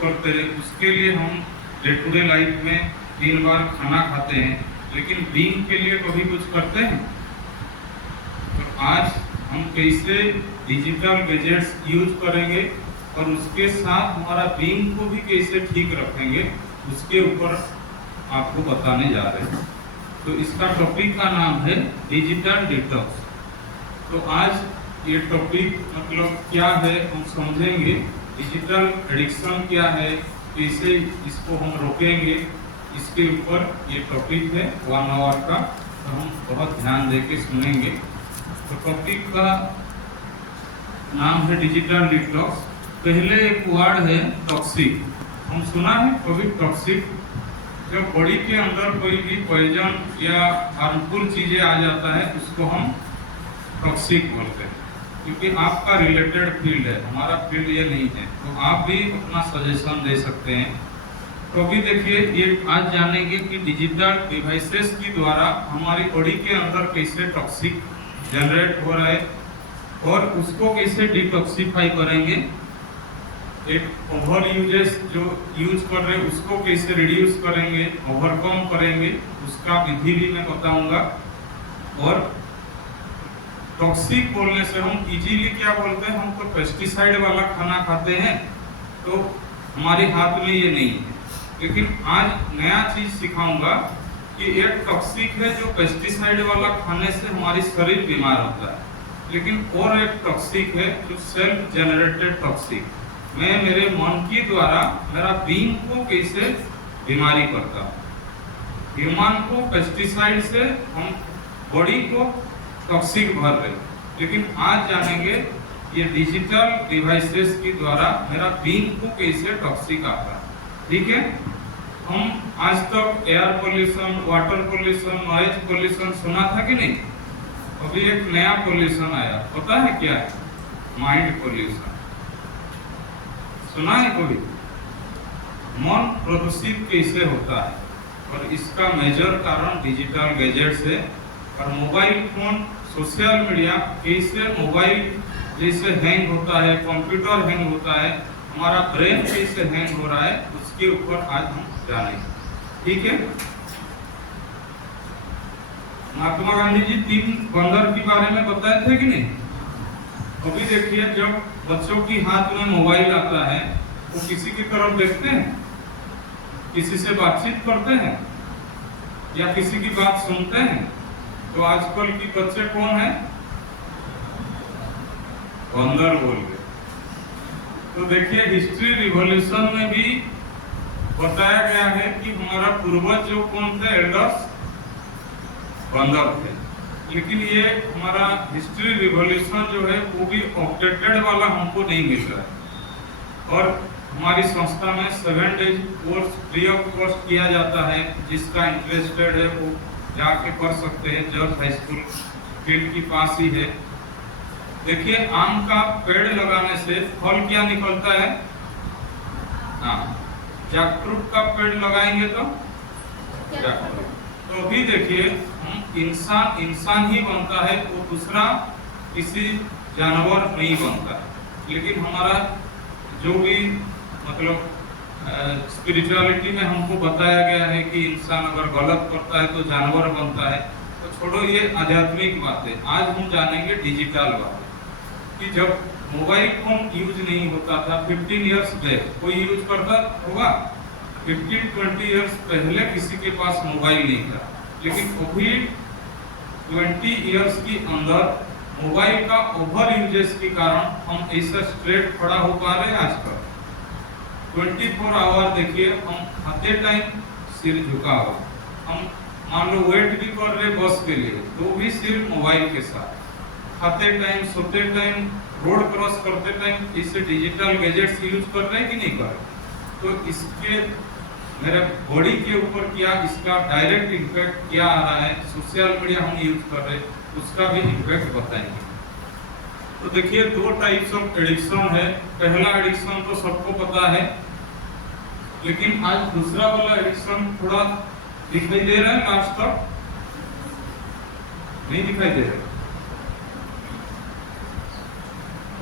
करते हैं, उसके लिए हम डे टू डे लाइफ में 3 बार खाना खाते हैं, लेकिन बीइंग के लिए कभी कुछ करते हैं? तो आज हम कैसे डिजिटल गैजेट्स यूज करेंगे और उसके साथ हमारा बीइंग को भी कैसे ठीक रखेंगे, उसके ऊपर आपको बताने जा रहे हैं। तो इसका टॉपिक का नाम है डिजिटल डिटॉक्स। तो आज ये टॉपिक मतलब क्या है हम समझेंगे, डिजिटल एडिक्शन क्या है, कैसे इसको हम रोकेंगे, इसके ऊपर ये टॉपिक है 1 आवर का। तो हम बहुत ध्यान दे के सुनेंगे। तो टॉपिक का नाम है डिजिटल डिटॉक्स। पहले एक वर्ड है टॉक्सिक। हम सुना है कभी टॉक्सिक? जब बॉडी के अंदर कोई भी पॉइजन या हार्मफुल चीजें आ जाता है उसको हम टॉक्सिक बोलते हैं, क्योंकि आपका रिलेटेड फील्ड है, हमारा फील्ड ये नहीं है। तो आप भी अपना सजेशन दे सकते हैं। तो अभी देखिए, ये आज जानेंगे कि डिजिटल डिवाइसेस के द्वारा हमारी बॉडी के अंदर कैसे टॉक्सिक जनरेट हो रहा है और उसको कैसे डिटॉक्सिफाई करेंगे। एक ओवर यूजेस जो यूज कर रहे हैं उसको कैसे रिड्यूस करेंगे, ओवरकम करेंगे, उसका विधि भी मैं बताऊंगा। और टॉक्सिक बोलने से हम इजीली क्या बोलते हैं, हम तो पेस्टिसाइड वाला खाना खाते हैं, तो हमारे हाथ में ये नहीं है। लेकिन आज नया चीज सिखाऊंगा कि एक टॉक्सिक है जो पेस्टिसाइड वाला खाने से हमारी शरीर बीमार होता है, लेकिन और एक टॉक्सिक है जो सेल्फ जनरेटेड टॉक्सिक, मैं मेरे मन के द्वारा मेरा बीइंग को कैसे बीमारी करता हूँ। ह्यूमन को पेस्टिसाइड से हम बॉडी को टॉक्सिक भर रहे, लेकिन आज जानेंगे ये डिजिटल डिवाइसेस के द्वारा मेरा बीइंग को कैसे टॉक्सिक आता है। ठीक है, हम आज तक air pollution, water pollution, noise pollution सुना था कि नहीं? अभी एक नया पोल्यूशन आया, पता है क्या है? Mind pollution. सुना है कोई? मन प्रदूषित कैसे होता है और इसका मेजर कारण डिजिटल गैजेट्स है। और मोबाइल फोन, सोशल मीडिया, कैसे मोबाइल जैसे हैंग होता है, कंप्यूटर हैंग होता है, हमारा ब्रेन कैसे हैंग हो रहा है, उसके ऊपर आज हम जानेंगे। ठीक है, महात्मा गांधी जी 3 बंदर के बारे में बताए थे कि नहीं? अभी देखिए, जब बच्चों की हाथ में मोबाइल आता है तो किसी की तरफ देखते हैं, किसी से बातचीत करते हैं या किसी की बात सुनते हैं? तो आजकल की बच्चे कौन है? बंदर बोल गए। तो देखिए, हिस्ट्री रिवॉल्यूशन में भी बताया गया है कि हमारा पूर्वज जो कौन थे, एल्डर्स, बंदर थे। लेकिन ये हमारा हिस्ट्री रिवॉल्यूशन जो है वो भी अपडेटेड वाला हमको नहीं मिल रहा है। और हमारी संस्था में 7 days course free of cost किया जाता है, जिसका इंटरेस्टेड है वो जाके कर सकते हैं। जॉर्ज हाई स्कूल फील्ड के पास ही है। देखिए, आम का पेड़ लगाने से फल क्या निकलता है? हाँ, जैकफ्रूट का पेड़ लगाएंगे तो जैकफ्रूट। तो अभी देखिए, इंसान ही बनता है, वो दूसरा किसी जानवर नहीं बनता। लेकिन हमारा जो भी मतलब स्पिरिचुअलिटी में हमको बताया गया है कि इंसान अगर गलत करता है तो जानवर बनता है। तो छोड़ो ये आध्यात्मिक बातें, आज हम जानेंगे डिजिटल बातें। कि जब मोबाइल फोन यूज नहीं होता था 15 इयर्स बैक, कोई यूज करता होगा? 15-20 इयर्स पहले किसी के पास मोबाइल नहीं था। लेकिन अभी 20 इयर्स के अंदर मोबाइल का ओवर यूजेस के कारण हम ऐसा स्ट्रेट खड़ा हो पा रहे हैं। आजकल 24 आवर देखिए, हम खाते टाइम सिर झुका हो, हम मान लो वेट भी कर रहे बस के लिए तो भी सिर्फ मोबाइल के साथ, खाते टाइम, सोते टाइम, रोड क्रॉस करते टाइम, इससे डिजिटल गैजेट्स यूज कर रहे हैं कि नहीं कर रहे? तो इसके मेरे बॉडी के ऊपर क्या इसका डायरेक्ट इम्पैक्ट क्या आ रहा है, सोशल मीडिया हम यूज कर रहे हैं उसका भी इम्पैक्ट बताएंगे। तो देखिए, 2 टाइप्स ऑफ एडिक्शन है। पहला एडिक्शन तो सबको पता है, लेकिन आज दूसरा वाला एडिक्शन थोड़ा दिखाई दे रहा है। लास्ट तक नहीं दिखाई दे रहा।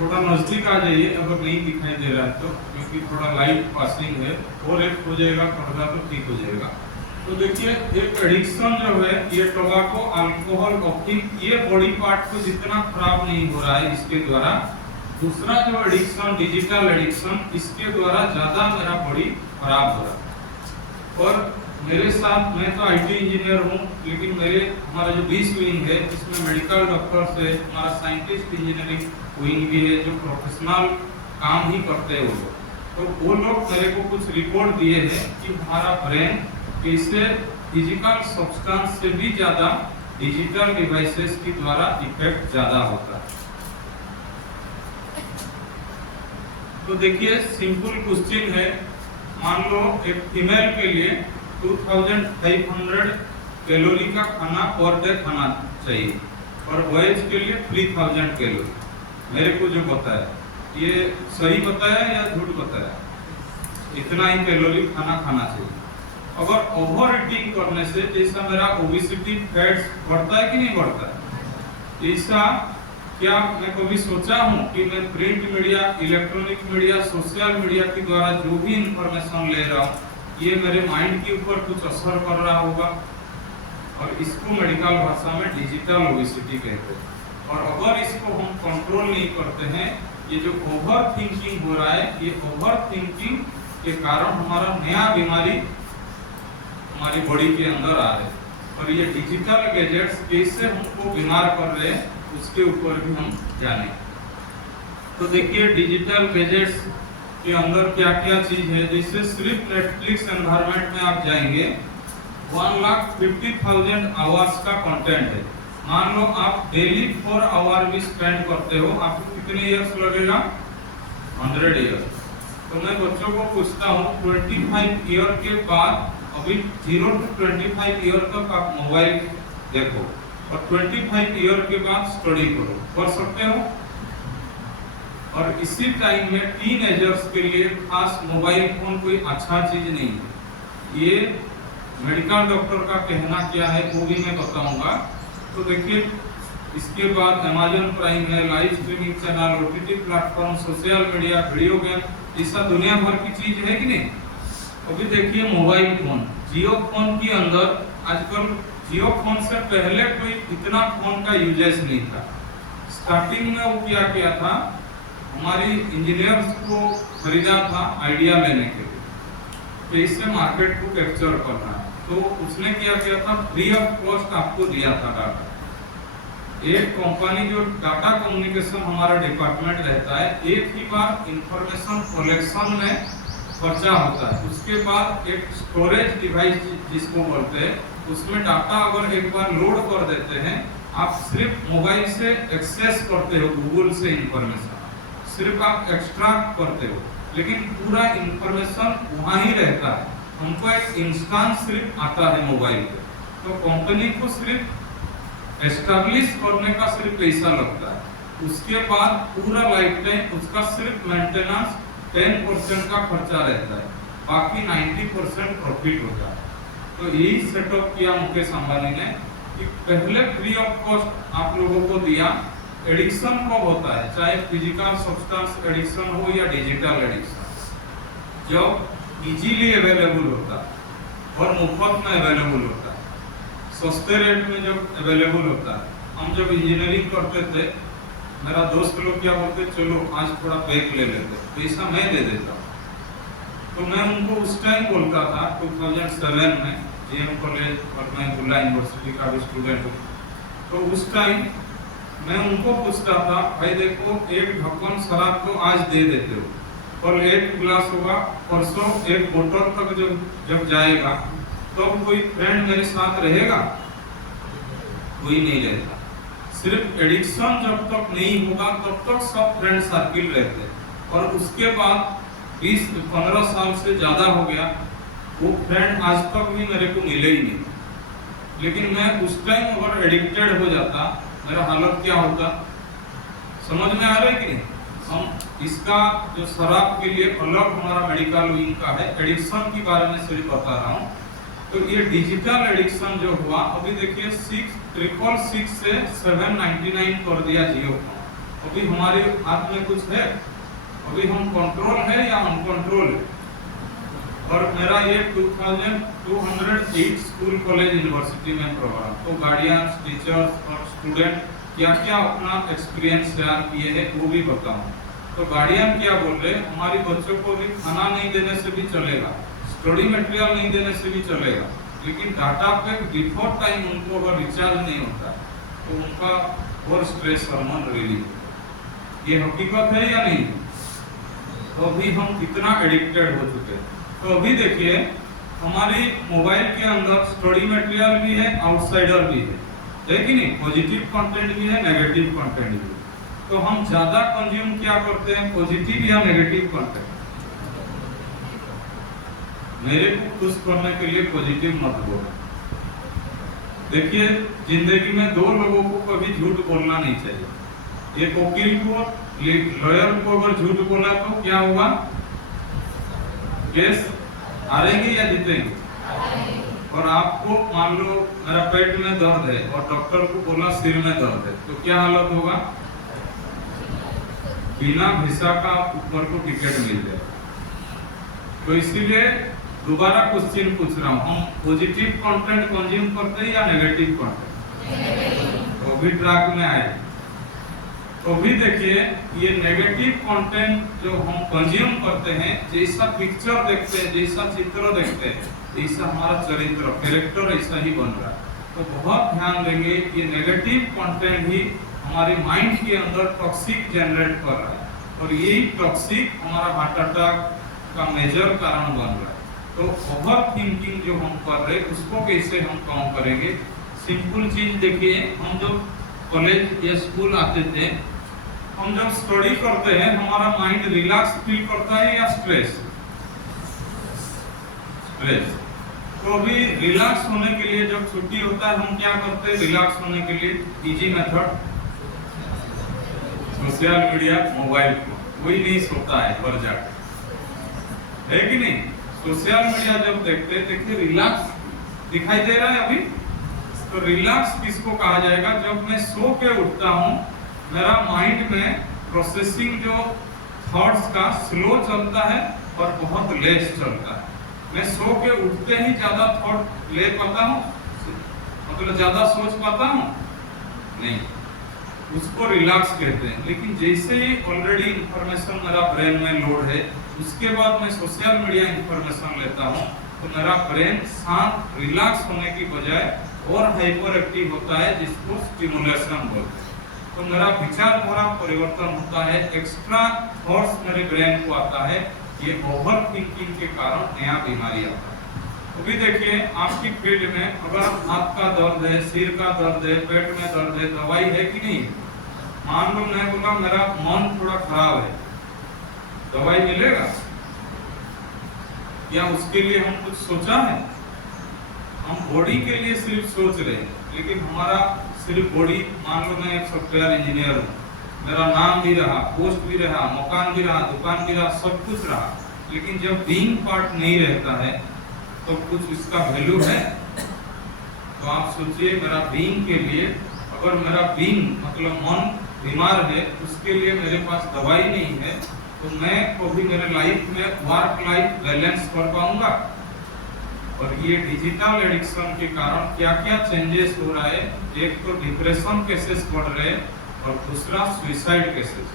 थोड़ा नजदीक आ जाइए अगर नहीं दिखाई दे रहा है तो, क्योंकि थोड़ा लाइट पासिंग है, और एक हो जाएगा पर्दा तो ठीक हो जाएगा। तो देखिए एक एडिक्शन जो है ये टोबैको, अल्कोहल, ऑक्टिन, ये बॉडी पार्ट को जितना खराब नहीं हो रहा है इसके द्वारा, दूसरा जो एडिक्शन डिजिटल एडिक्शन, इसके द्वारा ज्यादा मेरा बॉडी खराब हो रहा है। और मेरे साथ, मैं तो आईटी इंजीनियर हूँ, लेकिन हमारा जो 20 विंग है इसमें मेडिकल डॉक्टर्स है, हमारा साइंटिस्ट इंजीनियरिंग विंग भी है, जो प्रोफेशनल काम ही करते हैं वो लोग। तो वो लोग मेरे को कुछ रिपोर्ट दिए हैं कि हमारा ब्रेन कैसे फिजिकल सब्सटेंस से भी ज्यादा डिजिटल डिवाइसेस के द्वारा इफेक्ट ज्यादा होता है। तो देखिए सिंपल क्वेश्चन है, मान लो एक फीमेल के लिए 2500 कैलोरी का खाना पर डे खाना चाहिए, और बॉयज के लिए 3000 कैलोरी। मेरे को जो बताया ये सही बताया या झूठ बताया? इतना ही कैलोरी खाना खाना चाहिए। अगर ओवर ईटिंग करने से जैसा मेरा ओबेसिटी फैट्स बढ़ता है कि नहीं बढ़ता है, ऐसा क्या मैं कभी सोचा हूँ कि मैं print media, electronic media, social media के द्वारा जो भी इंफॉर्मेशन ले रहा हूँ ये मेरे माइंड के ऊपर कुछ असर कर रहा होगा? और इसको मेडिकल भाषा में डिजिटल ओबेसिटी कहते हैं। और अगर इसको हम कंट्रोल नहीं करते हैं, ये जो ओवर थिंकिंग हो रहा है, ये ओवर थिंकिंग के कारण हमारा नया बीमारी हमारी बॉडी के अंदर आ रहे हैं। और ये डिजिटल गैजेट्स कैसे हमको बीमार कर रहे हैं उसके ऊपर भी हम जाने। तो देखिए डिजिटल गैजेट्स के अंदर क्या क्या चीज है। जैसे सिर्फ नेटफ्लिक्स एनवायरनमेंट में आप जाएंगे 1,50,000 आवर्स का कंटेंट है। मान लो आप डेली 4 आवर भी स्पेंड करते हो, आपको कितने इयर्स लगेगा? 100 इयर्स। तो मैं बच्चों को पूछता हूँ 25 ईयर के बाद, अभी 0 to 25 ईयर तक आप मोबाइल देखो, और 25 ईयर के बाद स्टडी करो, कर सकते हो? और इसी टाइम में टीनेजर्स के लिए खास मोबाइल फोन कोई अच्छा चीज नहीं है। ये मेडिकल डॉक्टर का कहना क्या है वो भी मैं बताऊंगा। तो देखिए इसके बाद अमेज़न प्राइम है, live streaming channel, OTT platform, social media, video game, ऐसा दुनिया भर की चीज है कि नहीं। अभी देखिए मोबाइल फोन, जियो फोन के अंदर आजकल, जियो फोन से पहले कोई इतना फोन का यूजेस नहीं था। स्टार्टिंग में वो क्या किया था, हमारी इंजीनियर्स को खरीदा था आइडिया लेने के लिए, तो इससे मार्केट को कैप्चर करना है। तो उसने क्या किया था, फ्री ऑफ कॉस्ट आपको दिया था डाटा। एक कंपनी जो डाटा कम्युनिकेशन हमारा डिपार्टमेंट रहता है, एक ही बार इंफॉर्मेशन कलेक्शन में खर्चा होता है, उसके बाद एक स्टोरेज डिवाइस जिसको बोलते हैं, उसमें डाटा अगर एक बार लोड कर देते हैं, आप सिर्फ मोबाइल से एक्सेस करते हो, गूगल से इंफॉर्मेशन सिर्फ आप एक्सट्रैक्ट करते हो, लेकिन पूरा इंफॉर्मेशन वहाँ ही रहता है। हमको एक इंस्टेंस सिर्फ आता है मोबाइल पे, तो कंपनी को सिर्फ एस्टैब्लिश करने का सिर्फ पैसा लगता है, उसके बाद पूरा लाइफ टाइम उसका सिर्फ मेंटेनेंस 10% का खर्चा रहता है, बाकी 90% प्रॉफिट होता है। तो यही सेटअप किया मुकेश अंबानी ने कि पहले फ्री ऑफ कॉस्ट आप लोगों को दिया। एडिक्शन कब होता है, चाहे फिजिकल सब्सटेंस एडिक्शन हो या डिजिटल एडिक्शन, जब इजीली अवेलेबल होता है और मुफ्त में अवेलेबल होता है, सस्ते रेट में जब अवेलेबल होता है। हम जब इंजीनियरिंग करते थे, मेरा दोस्त लोग क्या बोलते, चलो आज थोड़ा ब्रेक ले लेते, पैसा मैं दे देता हूँ। तो मैं उनको उस टाइम बोलता था 2007 में, जेएम कॉलेज और मैं बुर्ला यूनिवर्सिटी का भी स्टूडेंट हूँ, तो उस टाइम मैं उनको पूछता था, भाई देखो एक ढक्कन शराब तो आज दे देते हो, और एक गिलास होगा परसों, एक बोतल तक जब जाएगा तो कोई फ्रेंड मेरे साथ रहेगा? कोई नहीं रहेगा। सिर्फ एडिक्शन जब तक नहीं होगा तब तक सब फ्रेंड सर्किल रहते हैं, और उसके बाद 20-15 साल से ज्यादा हो गया, वो फ्रेंड आज तक भी मेरे को मिले ही नहीं। लेकिन मैं उस टाइम अगर एडिक्टेड हो जाता, मेरा हालत क्या होता, समझ में आ रहा है कि नहीं। हम इसका जो शराब के लिए अलग हमारा मेडिकल विंग का है, एडिक्शन के बारे में सिर्फ बता रहा हूँ। तो ये डिजिटल एडिक्शन जो हुआ, अभी देखिए 6,666 से 799 कर दिया जियो को, अभी हमारे हाथ में कुछ है? अभी हम कंट्रोल है या अनकंट्रोल है? और मेरा ये 2208 स्कूल कॉलेज यूनिवर्सिटी में प्रोग्राम, तो गार्डियंस, टीचर्स और स्टूडेंट क्या क्या अपना एक्सपीरियंस शेयर किए हैं वो भी बताऊं। तो गार्डियन क्या बोल रहे, हमारी बच्चों को भी खाना नहीं देने से भी चलेगा, स्टडी मटेरियल नहीं देने से भी चलेगा, लेकिन डाटा पे बिफोर टाइम उनको अगर रिचार्ज नहीं होता तो उनका और स्ट्रेस हार्मोन रिलीज, ये हकीकत है या नहीं? तो अभी हम कितना एडिक्टेड हो चुके हैं। तो अभी देखिए हमारी मोबाइल के अंदर स्टडी मटेरियल भी है, आउटसाइडर भी है कि नहीं? पॉजिटिव कंटेंट भी है, नेगेटिव कंटेंट भी है। तो हम ज्यादा कंज्यूम क्या करते हैं, पॉजिटिव या नेगेटिव कंटेंट? मेरे को खुश करने के लिए पॉजिटिव मत बोलो। देखिए जिंदगी में दो लोगों को कभी झूठ बोलना नहीं चाहिए। एक वकील को, लॉयर को अगर झूठ बोला तो क्या होगा? केस हारेंगे या जीतेंगे? और आपको मान लो मेरा पेट में दर्द है और डॉक्टर को बोला सिर में दर्द है, तो क्या हालत होगा? बिना वीजा का ऊपर को टिकट मिल जाए। तो इसीलिए दोबारा क्वेश्चन पूछ रहा हूँ, हम पॉजिटिव कंटेंट कंज्यूम करते हैं या नेगेटिव कंटेंट? तो भी ट्रैक में आए। तो भी देखिए ये नेगेटिव कंटेंट जो हम कंज्यूम करते हैं, जैसा पिक्चर देखते हैं, जैसा चित्र देखते हैं, जैसा हमारा चरित्र, कैरेक्टर ऐसा ही बन रहा है। तो बहुत ध्यान देंगे, ये नेगेटिव कंटेंट ही हमारे माइंड के अंदर टॉक्सिक जनरेट कर रहा है और यही टॉक्सिक हमारा हार्ट अटैक का मेजर कारण बन रहा है। तो ओवर थिंकिंग जो हम कर रहे हैं उसको कैसे हम कम करेंगे? सिंपल चीज देखिए, हम जब कॉलेज या स्कूल आते थे, हम जब स्टडी करते हैं हमारा माइंड रिलैक्स फील करता है या स्ट्रेस? स्ट्रेस। तो अभी रिलैक्स होने के लिए जब छुट्टी होता है हम क्या करते हैं? रिलैक्स होने के लिए easy method social media, mobile phone, कोई नहीं सोता है पर जाकर, है कि नहीं? सोशल मीडिया जब देखते हैं, देखिए रिलैक्स दिखाई दे रहा है अभी। तो रिलैक्स किसको कहा जाएगा? जब मैं सो के उठता हूँ, मेरा माइंड में प्रोसेसिंग जो थॉट्स का स्लो चलता है और बहुत लेस चलता है। मैं सो के उठते ही ज्यादा थॉट ले पाता हूँ, मतलब ज्यादा सोच पाता हूँ नहीं, उसको रिलैक्स कहते हैं। लेकिन जैसे ही ऑलरेडी इंफॉर्मेशन मेरा ब्रेन में लोड है, उसके बाद मैं सोशल मीडिया इंफॉर्मेशन लेता हूँ, तो मेरा ब्रेन शांत रिलैक्स होने की बजाय और हाइपर एक्टिव होता है, जिसको स्टिमुलेशन बोलते हैं। तो मेरा विचारधारा परिवर्तन होता है, एक्स्ट्रा थॉट्स मेरे ब्रेन को आता है। ये ओवर थिंकिंग के कारण नया बीमारी आता है। तो भी देखिए आपकी फील्ड में अगर हाथ का दर्द है, सिर का दर्द है, पेट में दर्द है, दवाई है कि नहीं? मान लो मैं बोला मेरा मन थोड़ा खराब है, दवाई मिलेगा? या उसके लिए हम कुछ सोचा है? हम बॉडी के लिए सिर्फ सोच रहे हैं, लेकिन हमारा सिर्फ बॉडी, मान लो मैं एक सॉफ्टवेयर इंजीनियर हूँ, मेरा नाम भी रहा, पोस्ट भी रहा, मकान भी रहा, दुकान भी रहा, सब कुछ रहा, लेकिन जब बीइंग पार्ट नहीं रहता है तो कुछ इसका वैल्यू है? तो आप सोचिए मेरा बीइंग के लिए, अगर मेरा बीइंग मतलब मन बीमार है, उसके लिए मेरे पास दवाई नहीं है, तो मैं कभी मेरे लाइफ में वर्क लाइफ बैलेंस कर पाऊंगा? और ये डिजिटल एडिक्शन के कारण क्या क्या चेंजेस हो रहा है? एक तो डिप्रेशन केसेस बढ़ रहे हैं और दूसरा सुसाइड केसेस,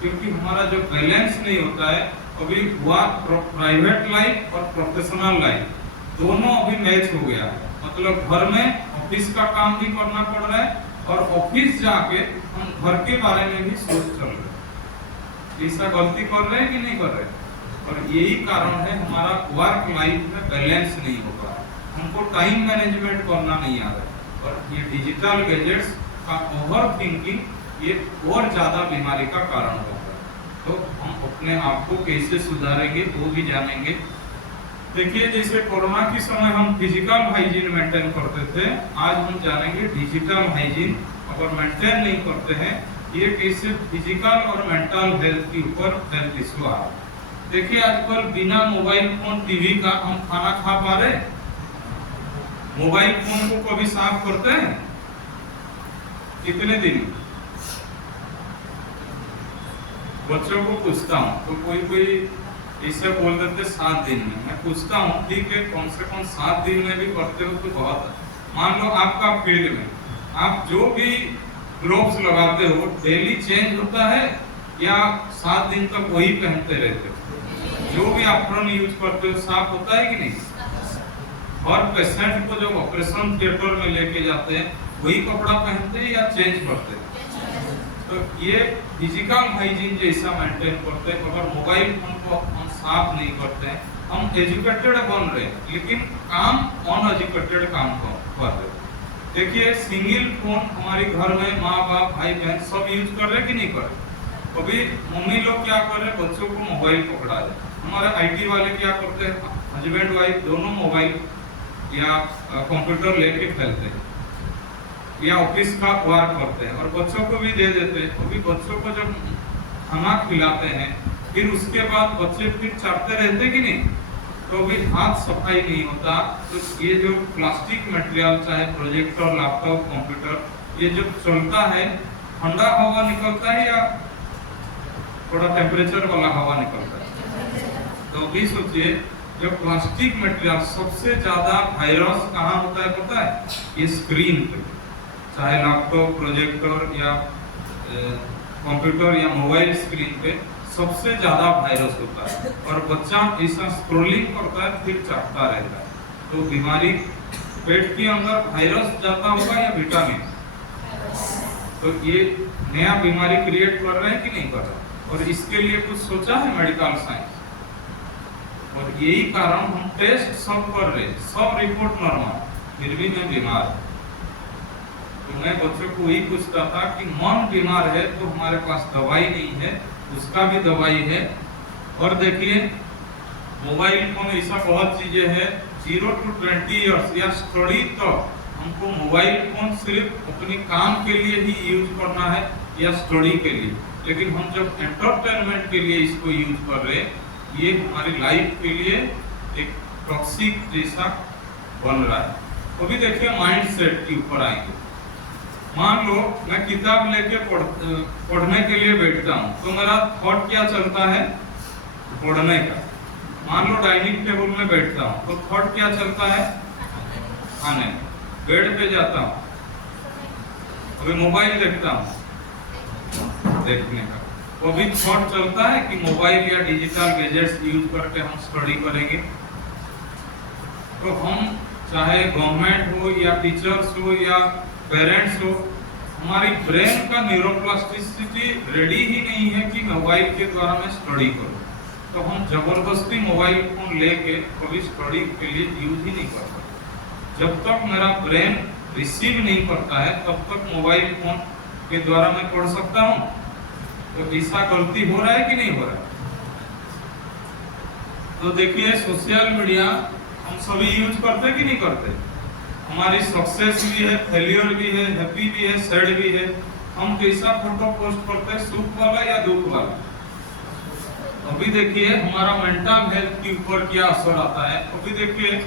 क्योंकि हमारा जो बैलेंस नहीं होता है। अभी वर्क, प्राइवेट लाइफ और प्रोफेशनल लाइफ दोनों अभी मैच हो गया है, मतलब घर में ऑफिस का काम भी करना पड़ रहा है और ऑफिस जाके हम घर के बारे में भी सोच चल रहे हैं। ऐसा गलती कर रहे हैं कि नहीं कर रहे? और यही कारण है हमारा वर्क लाइफ में बैलेंस नहीं हो पा रहा, हमको टाइम मैनेजमेंट करना नहीं आ रहा है। और ये डिजिटल गैजेट्स का ओवर थिंकिंग ये और ज्यादा बीमारी का कारण होगा। तो हम अपने आप को कैसे सुधारेंगे वो भी जानेंगे। देखिए जैसे कोरोना के समय हम फिजिकल हाइजीन मेंटेन करते थे, आज हम जानेंगे डिजिटल हाइजीन अगर मेंटेन नहीं करते हैं ये कैसे फिजिकल और मेंटल हेल्थ के ऊपर हेल्थ इशू आ रहा है। देखिए आजकल बिना मोबाइल फोन, टीवी का हम खाना खा पा रहे? मोबाइल फोन को कभी साफ करते हैं? कितने दिन? बच्चों को पूछता हूँ तो कोई इसे बोल देते 7 दिन में। मैं पूछता हूँ ठीक है कम से कम 7 दिन में भी करते हो तो बहुत है। मान लो आपका फील्ड में आप जो भी ग्लोव्स लगाते हो डेली चेंज होता है या 7 दिन तक वही पहनते रहते हो? जो भी एप्रन यूज करते हो साफ होता है कि नहीं? और पेशेंट को जब ऑपरेशन थिएटर में लेके जाते हैं वही कपड़ा पहनते हैं या चेंज करते हैं? तो ये फिजिकल हाइजीन जैसा मेंटेन करते हैं। अगर मोबाइल फोन को हम साफ नहीं करते हैं, हम एजुकेटेड बन रहे हैं लेकिन काम अनएजुकेटेड काम कर रहे हैं। देखिए सिंगल फोन हमारे घर में माँ बाप भाई बहन सब यूज कर रहे हैं कि नहीं कर रहे? अभी मम्मी लोग क्या कर रहे हैं, बच्चों को मोबाइल पकड़ा दे। हमारे आईटी वाले क्या करते हैं, हस्बैंड वाइफ दोनों मोबाइल या कंप्यूटर लेके फैलते हैं या ऑफिस का वर्क करते हैं और बच्चों को भी दे देते हैं। अभी बच्चों को जब खाना खिलाते हैं फिर उसके बाद बच्चे फिर चाटते रहते कि नहीं, तो भी हाथ सफाई नहीं होता। तो ये जो प्लास्टिक मटेरियल चाहे प्रोजेक्टर लैपटॉप कंप्यूटर ये जो चलता है ठंडा हवा निकलता है या थोड़ा टेम्परेचर वाला हवा निकलता है? तो भी सोचिए जो प्लास्टिक मटेरियल सबसे ज्यादा वायरस कहाँ होता है पता है? ये स्क्रीन पे, चाहे लैपटॉप प्रोजेक्टर या कंप्यूटर या मोबाइल स्क्रीन पे सबसे ज्यादा वायरस होता है। और बच्चा ऐसा स्क्रॉलिंग करता है फिर चाटता रहता है, तो बीमारी पेट के अंदर वायरस जाता होगा या विटामिन? तो ये नया बीमारी क्रिएट कर रहे हैं कि नहीं कर रहे? और इसके लिए कुछ सोचा है मेडिकल साइंस? और यही कारण हम टेस्ट सब कर रहे, सब रिपोर्ट नॉर्मल, फिर भी मैं बीमार। तो मैं बच्चों को यही पूछता था कि मन बीमार है तो हमारे पास दवाई नहीं है, उसका भी दवाई है। और देखिए मोबाइल फोन ऐसा बहुत चीजें हैं 0 to 20 इयर्स या स्टडी तो हमको मोबाइल फोन सिर्फ अपने काम के लिए ही यूज करना है या स्टडी के लिए, लेकिन हम जब एंटरटेनमेंट के लिए इसको यूज कर रहे हैं ये हमारी लाइफ के लिए एक टॉक्सिक जैसा बन रहा है। अभी देखिए माइंड सेट के ऊपर आएंगे। मान लो मैं किताब लेके पढ़ने के लिए बैठता हूँ तो मेरा थॉट क्या चलता है? पढ़ने का। मान लो डाइनिंग टेबल में बैठता हूँ तो थॉट क्या चलता है? खाने। बेड पे जाता हूँ अभी मोबाइल देखता हूँ, देखने का वो भी थॉट चलता है कि मोबाइल या डिजिटल गैजेट्स यूज करके हम स्टडी करेंगे। तो हम चाहे गवर्नमेंट हो या टीचर्स हो या पेरेंट्स हो, हमारी ब्रेन का न्यूरोप्लास्टिसिटी रेडी ही नहीं है कि मोबाइल के द्वारा मैं स्टडी करूं। तो हम जबरदस्ती मोबाइल फोन लेके कभी स्टडी के लिए यूज ही नहीं कर सकते। जब तक मेरा ब्रेन रिसीव नहीं करता है तब तक मोबाइल फोन के द्वारा मैं पढ़ सकता हूँ। तो ऐसा गलती हो रहा है कि नहीं हो रहा है? तो देखिए सोशल मीडिया हम सभी यूज करते हैं कि नहीं करते? हमारी सक्सेस भी है, फेलियर भी है, हैप्पी भी है, सैड भी है। हम कैसा फोटो पोस्ट करते हैं, सुख वाला या दुख वाला? अभी देखिए हमारा मेंटल हेल्थ के ऊपर क्या असर आता है। अभी देखिए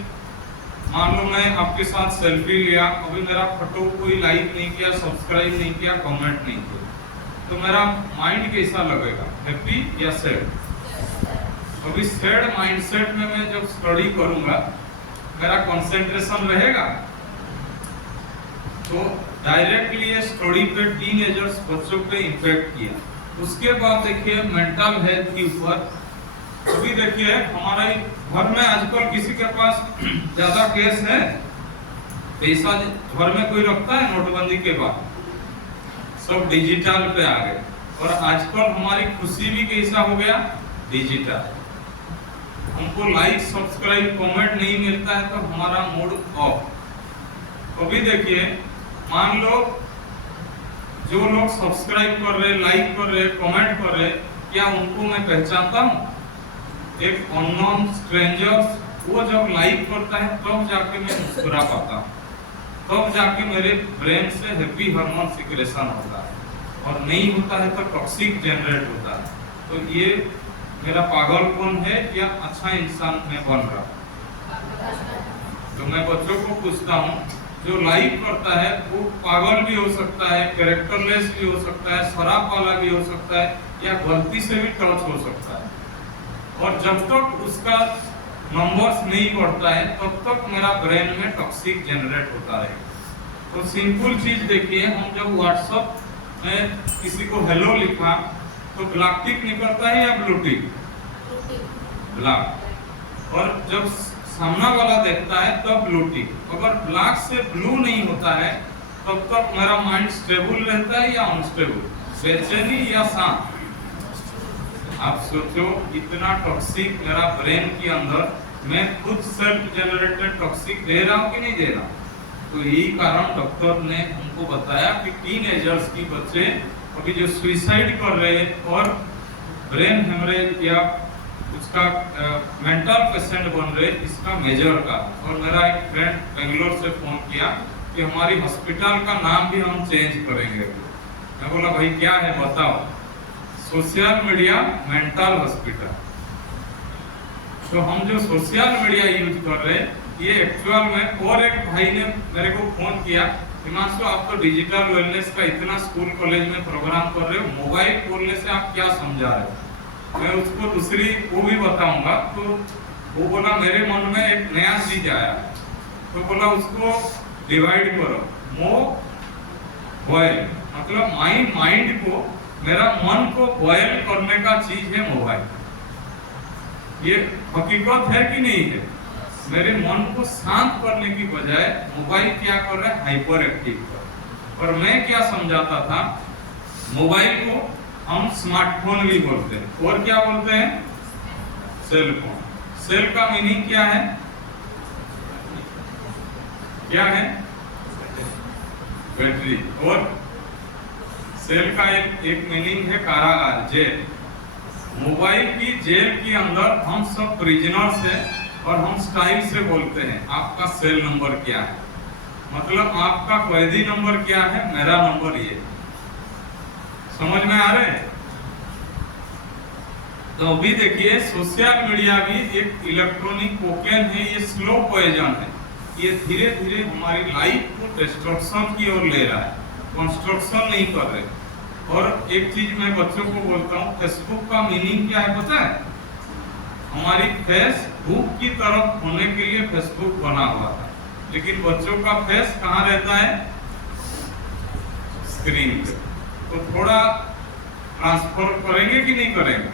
मान लो मैं आपके साथ सेल्फी लिया, अभी मेरा फोटो कोई लाइक नहीं किया, सब्सक्राइब नहीं किया, कमेंट नहीं किया, तो मेरा माइंड कैसा लगेगा, हैप्पी या सैड? अभी सैड माइंडसेट में मैं जब स्टडी करूंगा मेरा कंसंट्रेशन रहेगा? तो डायरेक्टली ये स्टडी पे टीनेजर्स बच्चों पे इम्पैक्ट किया। उसके बाद देखिए मेंटल हेल्थ के ऊपर, अभी देखिए हमारे घर में आजकल किसी के पास ज्यादा केस है, पैसा घर में कोई रखता है? नोटबंदी के बाद सब डिजिटल पे आ गए और आजकल हमारी खुशी भी कैसा हो गया? डिजिटल। हमको लाइक सब्सक्राइब कमेंट नहीं मिलता है तो हमारा मूड ऑफ। अभी देखिए मान लो जो लोग सब्सक्राइब कर रहे, लाइक कर रहे, कमेंट कर रहे, क्या उनको मैं पहचानता हूँ? एक अननोन स्ट्रेंजर्स वो जब लाइक करता है तब जाके मैं मुस्कुरा पाता हूँ, तब जाके मेरे ब्रेन से हैप्पी हार्मोन सिक्रेशन होता है, और नहीं होता है तो टॉक्सिक जनरेट होता है। तो ये मेरा पागलपन है या अच्छा इंसान मैं बन रहा? तो मैं बच्चों को पूछता हूँ जो लाइक करता है वो पागल भी हो सकता है, कैरेक्टरलेस भी हो सकता है, शराब वाला भी हो सकता है, या गलती से भी टच हो सकता है, और जब तक उसका नंबर्स नहीं बढ़ता है तब तक मेरा ब्रेन में टॉक्सिक जनरेट होता रहेगा। तो सिंपल चीज देखिए, हम जब व्हाट्सएप में किसी को हेलो लिखा तो ब्लैक टिक निकलता है या ब्लू टिक? ब्लैक। और जब सामना वाला देखता है तब ब्लू टिक। अगर ब्लैक से ब्लू नहीं होता है तब तक मेरा माइंड स्टेबल रहता है या अनस्टेबल, बेचैनी या शांत? आप सोचो इतना टॉक्सिक मेरा ब्रेन के अंदर, मैं खुद सेल्फ जनरेटेड टॉक्सिक दे रहा हूं कि नहीं दे रहा? तो यही कारण डॉक्टर ने हमको बताया कि टीनेजर्स की बच्चे अभी जो सुसाइड कर रहे हैं और ब्रेन हेमरेज या उसका मेंटल पेशेंट बन रहे, इसका मेजर का। और मेरा एक फ्रेंड बेंगलोर से फोन किया कि हमारी हॉस्पिटल का नाम भी हम चेंज करेंगे। मैं बोला भाई क्या है बताओ? Social media mental hospital. तो हम जो सोशल मीडिया यूज कर रहे हैं ये एक्चुअल में, और एक भाई ने मेरे को फोन किया, हिमांशु आप तो डिजिटल वेलनेस का इतना स्कूल कॉलेज में प्रोग्राम कर रहे हो, मोबाइल बोलने से आप क्या समझा रहे हो? मैं उसको दूसरी वो भी बताऊंगा। तो वो बोला मेरे मन में एक नया चीज आया, तो बोला उसको डिवाइड करो। मोबाइल मतलब माइंड को, मेरा मन को बॉयल करने का चीज है मोबाइल। ये हकीकत है कि नहीं है? मेरे मन को शांत करने की बजाय मोबाइल क्या कर रहा है? हाइपर एक्टिव कर। और मैं क्या समझाता था, मोबाइल को हम स्मार्टफोन भी बोलते हैं, और क्या बोलते हैं? Cell phone. सेल का मीनिंग क्या है? क्या है? बैटरी। और सेल का एक मीनिंग है कारागार, जेल। मोबाइल की जेल के अंदर हम सब प्रिजनर्स हैं, और हम स्टाइल से बोलते हैं आपका सेल नंबर क्या है, मतलब आपका कैदी नंबर क्या है, मेरा नंबर ये। समझ में आ रहे हैं? तो अभी देखिए सोशल मीडिया भी एक इलेक्ट्रॉनिक कोकेन है, ये स्लो पॉइजन है। ये धीरे धीरे हमारी लाइफ को डिस्ट्रक्शन की ओर ले रहा है, कंस्ट्रक्शन नहीं कर रहे। और एक चीज मैं बच्चों को बोलता हूँ, फेसबुक का मीनिंग क्या है पता है? हमारी फेस बुक की तरफ होने के लिए फेसबुक बना हुआ था, लेकिन बच्चों का फेस कहाँ रहता है? स्क्रीन पे। तो थोड़ा ट्रांसफर करेंगे कि नहीं करेंगे?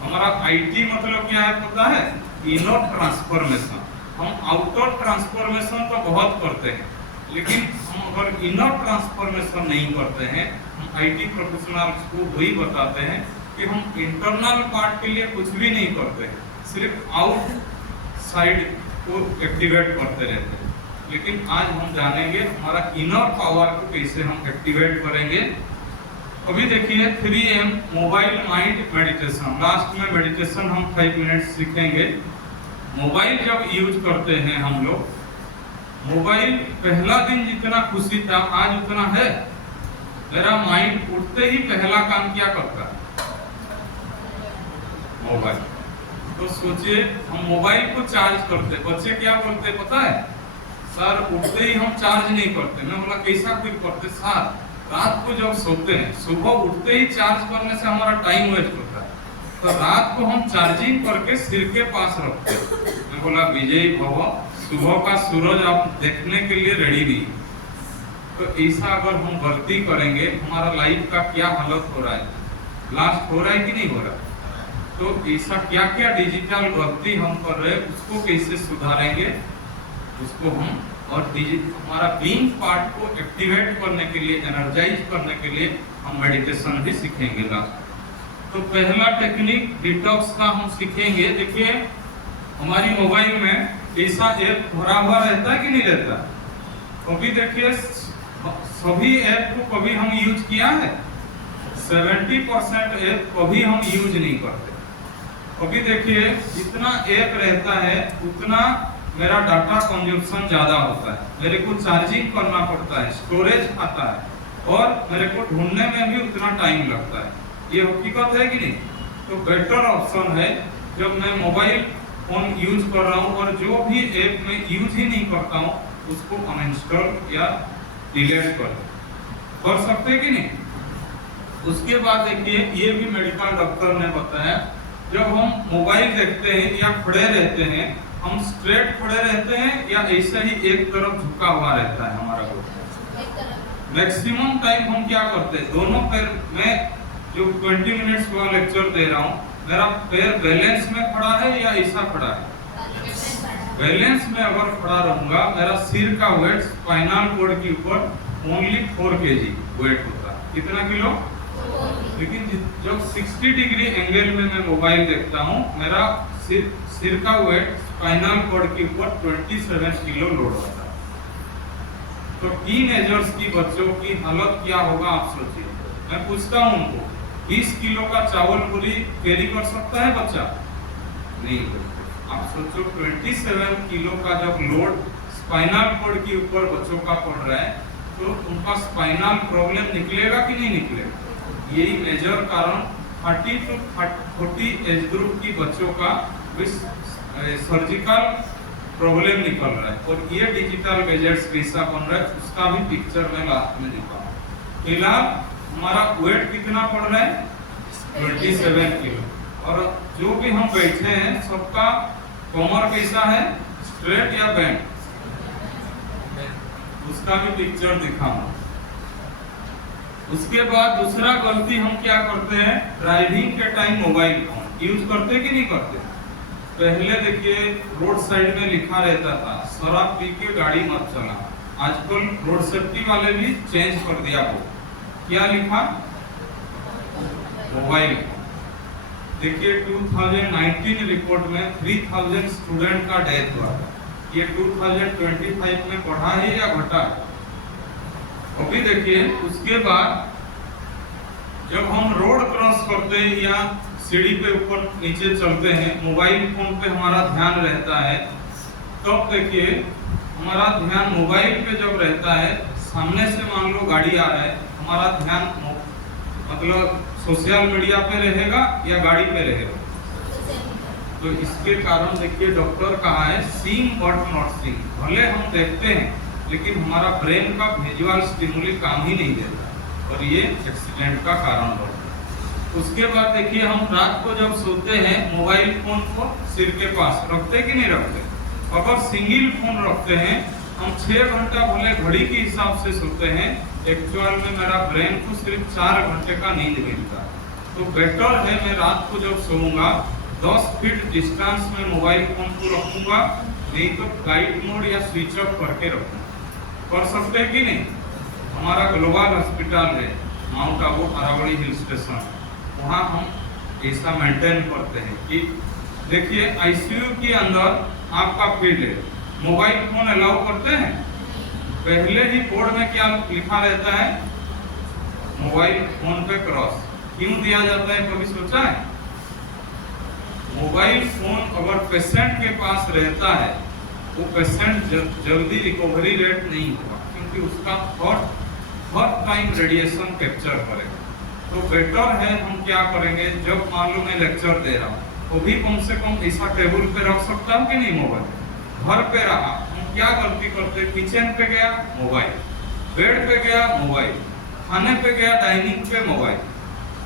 हमारा आईटी मतलब क्या है पता है? Inner transformation. हम आउटर ट्रांसफॉर्मेशन तो बहुत करते हैं, लेकिन हम अगर इनर ट्रांसफॉर्मेशन नहीं करते हैं, हम आईटी प्रोफेशनल्स को वही बताते हैं कि हम इंटरनल पार्ट के लिए कुछ भी नहीं करते हैं, सिर्फ आउट साइड को एक्टिवेट करते रहते हैं। लेकिन आज हम जानेंगे हमारा इनर पावर को कैसे हम एक्टिवेट करेंगे। अभी देखिए 3M mobile mind meditation. Last में मेडिटेशन हम 5 मिनट सीखेंगे। मोबाइल जब यूज करते हैं हम लोग, मोबाइल पहला दिन जितना खुशी था आज उतना है? मेरा माइंड उठते ही पहला काम क्या करता है? मोबाइल। तो सोचिए हम मोबाइल को चार्ज करते, बच्चे क्या बोलते पता है? सर उठते ही हम चार्ज नहीं करते। मैं बोला कैसा फिर करते? सर रात को जब सोते हैं, सुबह उठते ही चार्ज करने से हमारा टाइम वेस्ट होता है, तो रात को हम चार्जिंग करके सिर के पास रखते हैं। मैं बोला विजयी भव, सुबह का सूरज आप देखने के लिए रेडी नहीं। तो ऐसा अगर हम गलती करेंगे, हमारा लाइफ का क्या हालत हो रहा है? लास्ट हो रहा है कि नहीं हो रहा है? तो ऐसा क्या क्या डिजिटल गलती हम कर रहे हैं, उसको कैसे सुधारेंगे, उसको हम और हमारा बीइंग पार्ट को एक्टिवेट करने के लिए, एनर्जाइज करने के लिए हम मेडिटेशन भी सीखेंगे लास्ट। तो पहला टेक्निक डिटॉक्स का हम सीखेंगे। देखिए हमारी मोबाइल में ऐसा ऐप भरा हुआ रहता है कि नहीं रहता? अभी देखिए सभी ऐप को कभी हम यूज किया है? 70% ऐप कभी हम यूज नहीं करते। अभी देखिए जितना ऐप रहता है उतना मेरा डाटा कंजम्पशन ज्यादा होता है, मेरे को चार्जिंग करना पड़ता है, स्टोरेज खाता है, और मेरे को ढूंढने में भी उतना टाइम लगता है। ये हकीकत है कि नहीं? तो बेटर ऑप्शन है जब मैं मोबाइल फोन यूज कर रहा हूँ और जो भी ऐप में यूज ही नहीं करता हूँ उसको अनइंस्टॉल या डिलीट कर सकते हैं कि नहीं? उसके बाद देखिए ये भी मेडिकल डॉक्टर ने बताया, जब हम मोबाइल देखते हैं या खड़े रहते हैं, हम स्ट्रेट खड़े रहते हैं या ऐसे ही एक तरफ झुका हुआ रहता है हमारा घुटना। मैक्सिमम टाइम हम क्या करते हैं, दोनों पैर में जो 20 मिनट्स का लेक्चर दे रहा हूँ, मेरा पैर बैलेंस में खड़ा है या ऐसा खड़ा है? बैलेंस में अगर खड़ा रहूंगा, मेरा सिर का वेट स्पाइनल कॉर्ड के ऊपर ओनली 4 kg वेट होता है। कितना किलो? लेकिन जब 60 डिग्री एंगल में मैं मोबाइल देखता हूँ, मेरा सिर का वेट स्पाइनल कॉर्ड के ऊपर 27 किलो लोड होता है। तो टीनेजर्स की बच्चों की हालत क्या होगा आप सोचिए। मैं पूछता हूँ उनको, 20 किलो का चावल पूरी कैरी कर सकता है बच्चा? नहीं। आप सोचो 27 किलो का जब लोड स्पाइनल कॉर्ड के ऊपर बच्चों का पड़ रहा है, तो उनका स्पाइनल प्रॉब्लम निकलेगा कि नहीं निकलेगा? यही मेजर कारण 30 to 40 एज ग्रुप की बच्चों का सर्जिकल प्रॉब्लम निकल रहा है। और ये डिजिटल गैजेट्स कैसा बन रहा है उसका भी पिक्चर में लास्ट में दिखाऊंगा। फिलहाल हमारा वेट कितना पड़ रहा है? 27 किलो। और जो भी हम बैठे हैं सबका कमर कैसा है, स्ट्रेट या बेंड? उसका भी पिक्चर दिखाऊंगा। उसके बाद दूसरा गलती हम क्या करते हैं, ड्राइविंग के टाइम मोबाइल फोन यूज करते कि नहीं करते? पहले देखिए रोड साइड में लिखा रहता था शराब पी के गाड़ी मत चला। आजकल रोड सेफ्टी वाले भी चेंज कर दिया वो। क्या लिखा? मोबाइल। देखिए 2019 रिपोर्ट में 3000 स्टूडेंट का डेथ हुआ। ये 2025 में बढ़ा है या घटा है? अभी देखिए उसके बाद जब हम रोड क्रॉस करते हैं या सीढ़ी पे ऊपर नीचे चलते हैं, मोबाइल फोन पे हमारा ध्यान रहता है। तब देखिए हमारा ध्यान मोबाइल पे जब रहता है, सामने से मान लो गाड़ी आ रहा है, हमारा ध्यान मतलब सोशल मीडिया पे रहेगा या गाड़ी पे रहेगा? तो इसके कारण देखिए डॉक्टर कहा है सीइंग बट नॉट सीइंग। भले हम देखते हैं लेकिन हमारा ब्रेन का विजुअल स्टिमुली काम ही नहीं देता और ये एक्सीडेंट का कारण बनता है। उसके बाद देखिए हम रात को जब सोते हैं मोबाइल फोन को सिर के पास रखते कि नहीं रखते? अगर सिंगल फोन रखते हैं, हम 6 घंटा भले घड़ी के हिसाब से सोते हैं, एक्चुअल में मेरा ब्रेन को सिर्फ 4 घंटे का नींद मिलता है। तो बेटर है मैं रात को जब सोऊंगा 10 फीट डिस्टेंस में मोबाइल फोन को रखूंगा, नहीं तो फ्लाइट मोड या स्विच ऑफ करके रखूंगा। कर सकते हैं कि नहीं? हमारा ग्लोबल हॉस्पिटल है Mount Abu Aravalli hill station, वहाँ हम ऐसा मेंटेन करते हैं कि देखिए आईसीयू के अंदर आपका फील्ड है, मोबाइल फोन अलाउ करते हैं? पहले ही बोर्ड में क्या लिखा रहता है? मोबाइल फोन पे क्रॉस। क्यों दिया जाता है, कभी सोचा है? मोबाइल फोन अगर पेशेंट के पास रहता है, वो पेशेंट जल्दी रिकवरी रेट नहीं होगा, क्योंकि उसका हर टाइम रेडिएशन कैप्चर करेगा। तो बेटर है हम क्या करेंगे, जब मान लो मैं लेक्चर दे रहा हूँ, वो भी कम से कम ऐसा टेबल पे रख सकता हूँ कि नहीं? मोबाइल घर पे रहा, हम क्या गलती करते, किचन पे गया मोबाइल, बेड पे गया मोबाइल, खाने पे गया डाइनिंग पे मोबाइल,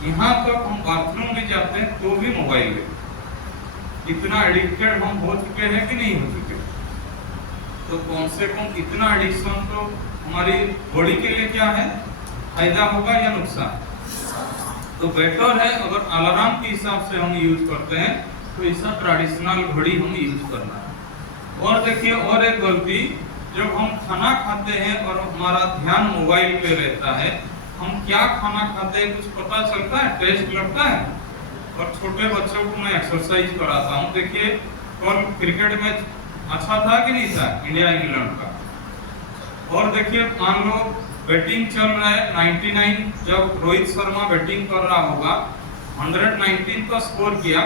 यहाँ तक हम बाथरूम भी जाते हैं तो भी मोबाइल है। इतना एडिक्टेड हम हो चुके हैं कि नहीं हो चुके? तो कम से कम इतना एडिक्शन तो हमारी बॉडी के लिए क्या है, फायदा होगा या नुकसान? तो बेटर है अगर अलार्म के हिसाब से हम यूज करते हैं तो ऐसा ट्रेडिशनल घड़ी हम यूज करना है। और देखिए और एक गलती, जब हम खाना खाते हैं और हमारा ध्यान मोबाइल पे रहता है, हम क्या खाना खाते हैं कुछ पता चलता है, टेस्ट लगता है? और छोटे बच्चों को मैं एक्सरसाइज कराता हूँ। देखिए कल क्रिकेट मैच अच्छा था कि नहीं था इंडिया इंग्लैंड का? और देखिए मान लो बैटिंग चल रहा है 99, जब रोहित शर्मा बैटिंग कर रहा होगा 119 का स्कोर किया,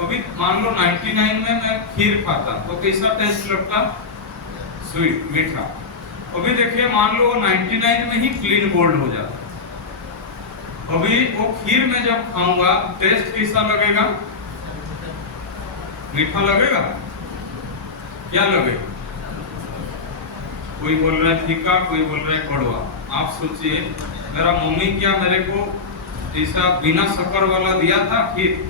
अभी मान लो 99 में मैं खीर खाता तो कैसा टेस्ट लगता? स्वीट, मीठा। अभी देखिए मान लो 99 में ही क्लीन बोल्ड हो जाता, अभी वो खीर में जब खाऊंगा टेस्ट कैसा लगेगा? मीठा लगेगा? क्या लगेगा? कोई बोल रहा है फीका, कोई बोल रहा है कड़वा। आप सोचिए, मेरा मम्मी क्या मेरे को ऐसा बिना शक्कर वाला दिया था खीर,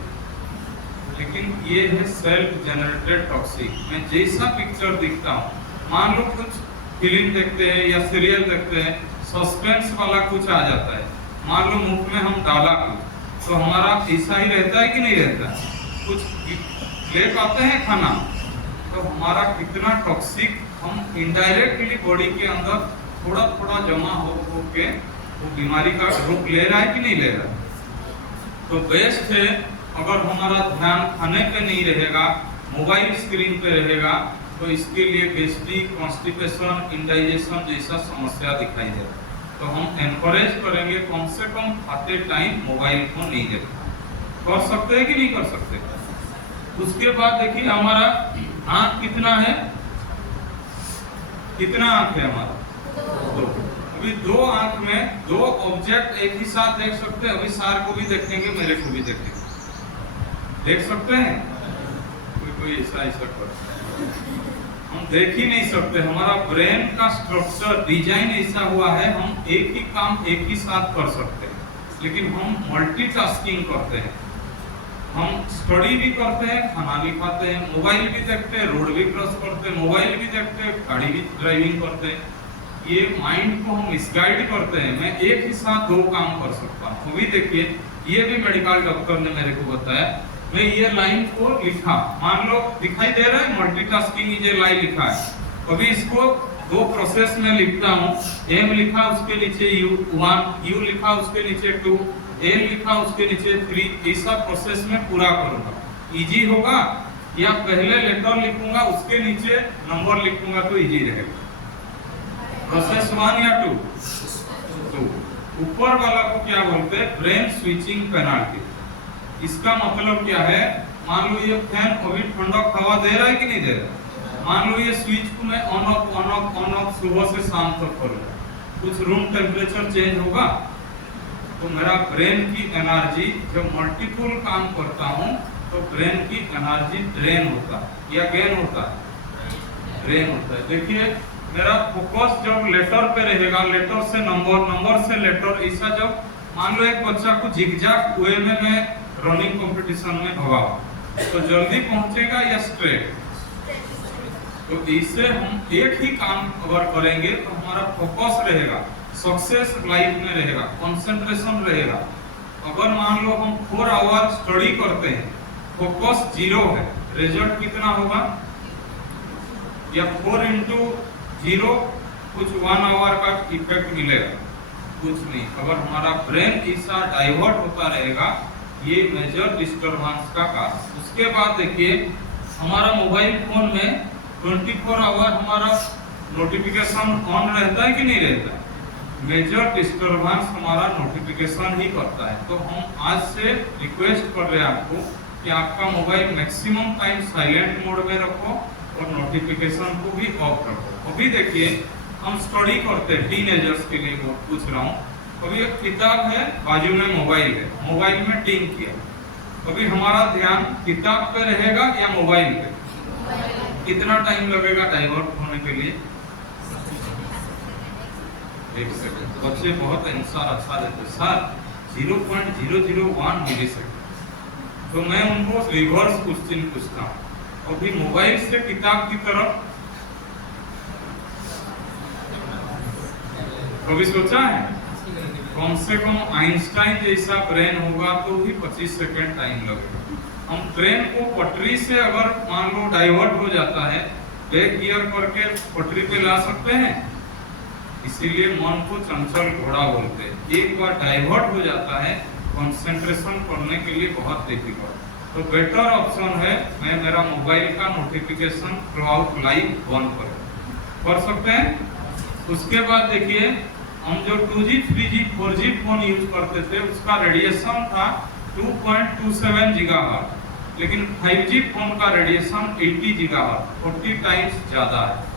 लेकिन ये है सेल्फ जनरेटेड टॉक्सिक। मैं जैसा पिक्चर दिखता हूँ, मान लो कुछ फिल्म देखते हैं या सीरियल देखते हैं, सस्पेंस वाला कुछ आ जाता है, मान लो मुख में हम डाला कुछ, तो हमारा ऐसा ही रहता है कि नहीं रहता है? कुछ ले पाते हैं खाना, तो हमारा कितना टॉक्सिक हम इनडायरेक्टली बॉडी के अंदर थोड़ा थोड़ा जमा हो के वो बीमारी का रूप ले रहा है कि नहीं ले रहा है। तो बेस्ट है अगर हमारा ध्यान खाने पे नहीं रहेगा, मोबाइल स्क्रीन पे रहेगा, तो इसके लिए गैस्ट्रिक, कॉन्स्टिपेशन, इंडाइजेशन जैसा समस्या दिखाई दे। तो हम एनकरेज करेंगे कम से कम खाते टाइम मोबाइल फोन नहीं देखना। कर सकते हैं कि नहीं कर सकते? उसके बाद देखिए हमारा आंख कितना है, कितना आंख है हमारा? दो। अभी दो आंख में दो ऑब्जेक्ट एक ही साथ देख सकते हैं। अभी सार को भी देखेंगे, मेरे को भी देखेंगे, देख सकते हैं? कोई ऐसा ऐसा करता है, हम देख ही नहीं सकते। हमारा ब्रेन का स्ट्रक्चर डिजाइन ऐसा हुआ है, हम एक ही काम एक ही साथ कर सकते हैं, लेकिन हम मल्टीटास्किंग करते हैं। हम स्टडी भी करते हैं, खाना भी खाते हैं, मोबाइल भी देखते हैं, रोड भी क्रॉस करते हैं, मोबाइल भी देखते हैं, गाड़ी भी ड्राइविंग करते हैं। ये माइंड को हम मिसगाइड करते हैं। मैं एक ही साथ दो काम कर सकता हूँ। अभी देखिए, ये भी मेडिकल डॉक्टर ने मेरे को बताया। मैं ये लाइन को लिखा, मान लो दिखाई दे रहा है मल्टीटास्किंग, ये लाइन लिखा है। अभी इसको दो प्रोसेस में लिखता हूँ। एम लिखा, उसके नीचे U1, U लिखा, उसके नीचे 2, L लिखा, उसके नीचे 3। ऐसा प्रोसेस में पूरा करूंगा। इजी होगा? या पहले लेटर लिखूंगा, उसके नीचे नंबर लिखूंगा तो इजी रहेगा। प्रोसेस 1 या 2? 2। ऊपर वाला को क्या बोलते हैं? Brain switching penalty. इसका मतलब क्या है? मान लो ये फैन अभी ठंडा हवा दे रहा है कि नहीं दे रहा? मान लो ये स्विच को मैं on off on off on off सुबह से शाम तक करूंगा, कुछ रूम टेम्परेचर चेंज होगा? तो मेरा ब्रेन की एनर्जी, जब मल्टीपल काम करता हूँ तो ब्रेन की एनर्जी ड्रेन होता है या गेन होता है? ड्रेन होता है। देखिए मेरा फोकस जब लेटर पे रहेगा, लेटर से नंबर, नंबर से लेटर, ऐसा जब मान लो एक बच्चा को जिगजैग वे में मैं रनिंग कंपटीशन में भगाऊं, तो जल्दी पहुंचेगा या स्ट्रेट? तो इससे हम एक ही काम अगर करेंगे तो हमारा फोकस रहेगा, सक्सेस लाइफ में रहेगा, कंसंट्रेशन रहेगा। अगर मान लो हम 4 आवर स्टडी करते हैं, फोकस 0 है, रिजल्ट कितना होगा? या 4 into 0 कुछ 1 आवर का इफेक्ट मिलेगा? कुछ नहीं। अगर हमारा ब्रेन ऐसा डाइवर्ट होता रहेगा, ये मेजर डिस्टर्बेंस का कारण। उसके बाद देखिए हमारा मोबाइल फोन में 24 आवर हमारा नोटिफिकेशन ऑन रहता है कि नहीं रहता है? मेजर डिस्टर्बेंस हमारा नोटिफिकेशन ही करता है। तो हम आज से रिक्वेस्ट कर रहे हैं आपको कि आपका mobile maximum time silent mode में रखो और नोटिफिकेशन को भी ऑफ रखो। अभी देखिए हम स्टडी करते हैं, टीनेजर्स के लिए वो पूछ रहा हूँ। अभी एक किताब है, बाजू में मोबाइल है, मोबाइल में टिंग किया। अभी हमारा ध्यान किताब पे रहेगा या मोबाइल पे? कितना टाइम लगेगा डाइवर्ट होने के लिए? 1 सेकंड। बच्चे बहुत आंसर अच्छा देते हैं सर, 0.001 मिली सेकंड। तो मैं उनको रिवर्स क्वेश्चन पूछता हूँ। अभी मोबाइल से किताब की तरफ कभी सोचा है? कम से कम आइंस्टाइन जैसा ब्रेन होगा तो भी 25 सेकंड टाइम लगेगा। हम ट्रेन को पटरी से अगर मान लो डाइवर्ट हो जाता है, बैक गियर करके पटरी पे ला सकते हैं। इसीलिए मन को चंचल घोड़ा बोलते हैं। एक बार डाइवर्ट हो जाता है, कंसंट्रेशन करने के लिए बहुत डिफिकल्ट। तो बेटर ऑप्शन है मैं मेरा मोबाइल का नोटिफिकेशन थ्रू आउट लाइव बंद कर सकते हैं। उसके बाद देखिए हम जो 2G, 3G, 4G phone use करते थे उसका रेडिएशन था 2.27 गीगाहर्ट्ज, लेकिन 5G फोन का रेडिएशन 80 गीगाहर्ट्ज, 40 टाइम्स ज्यादा है।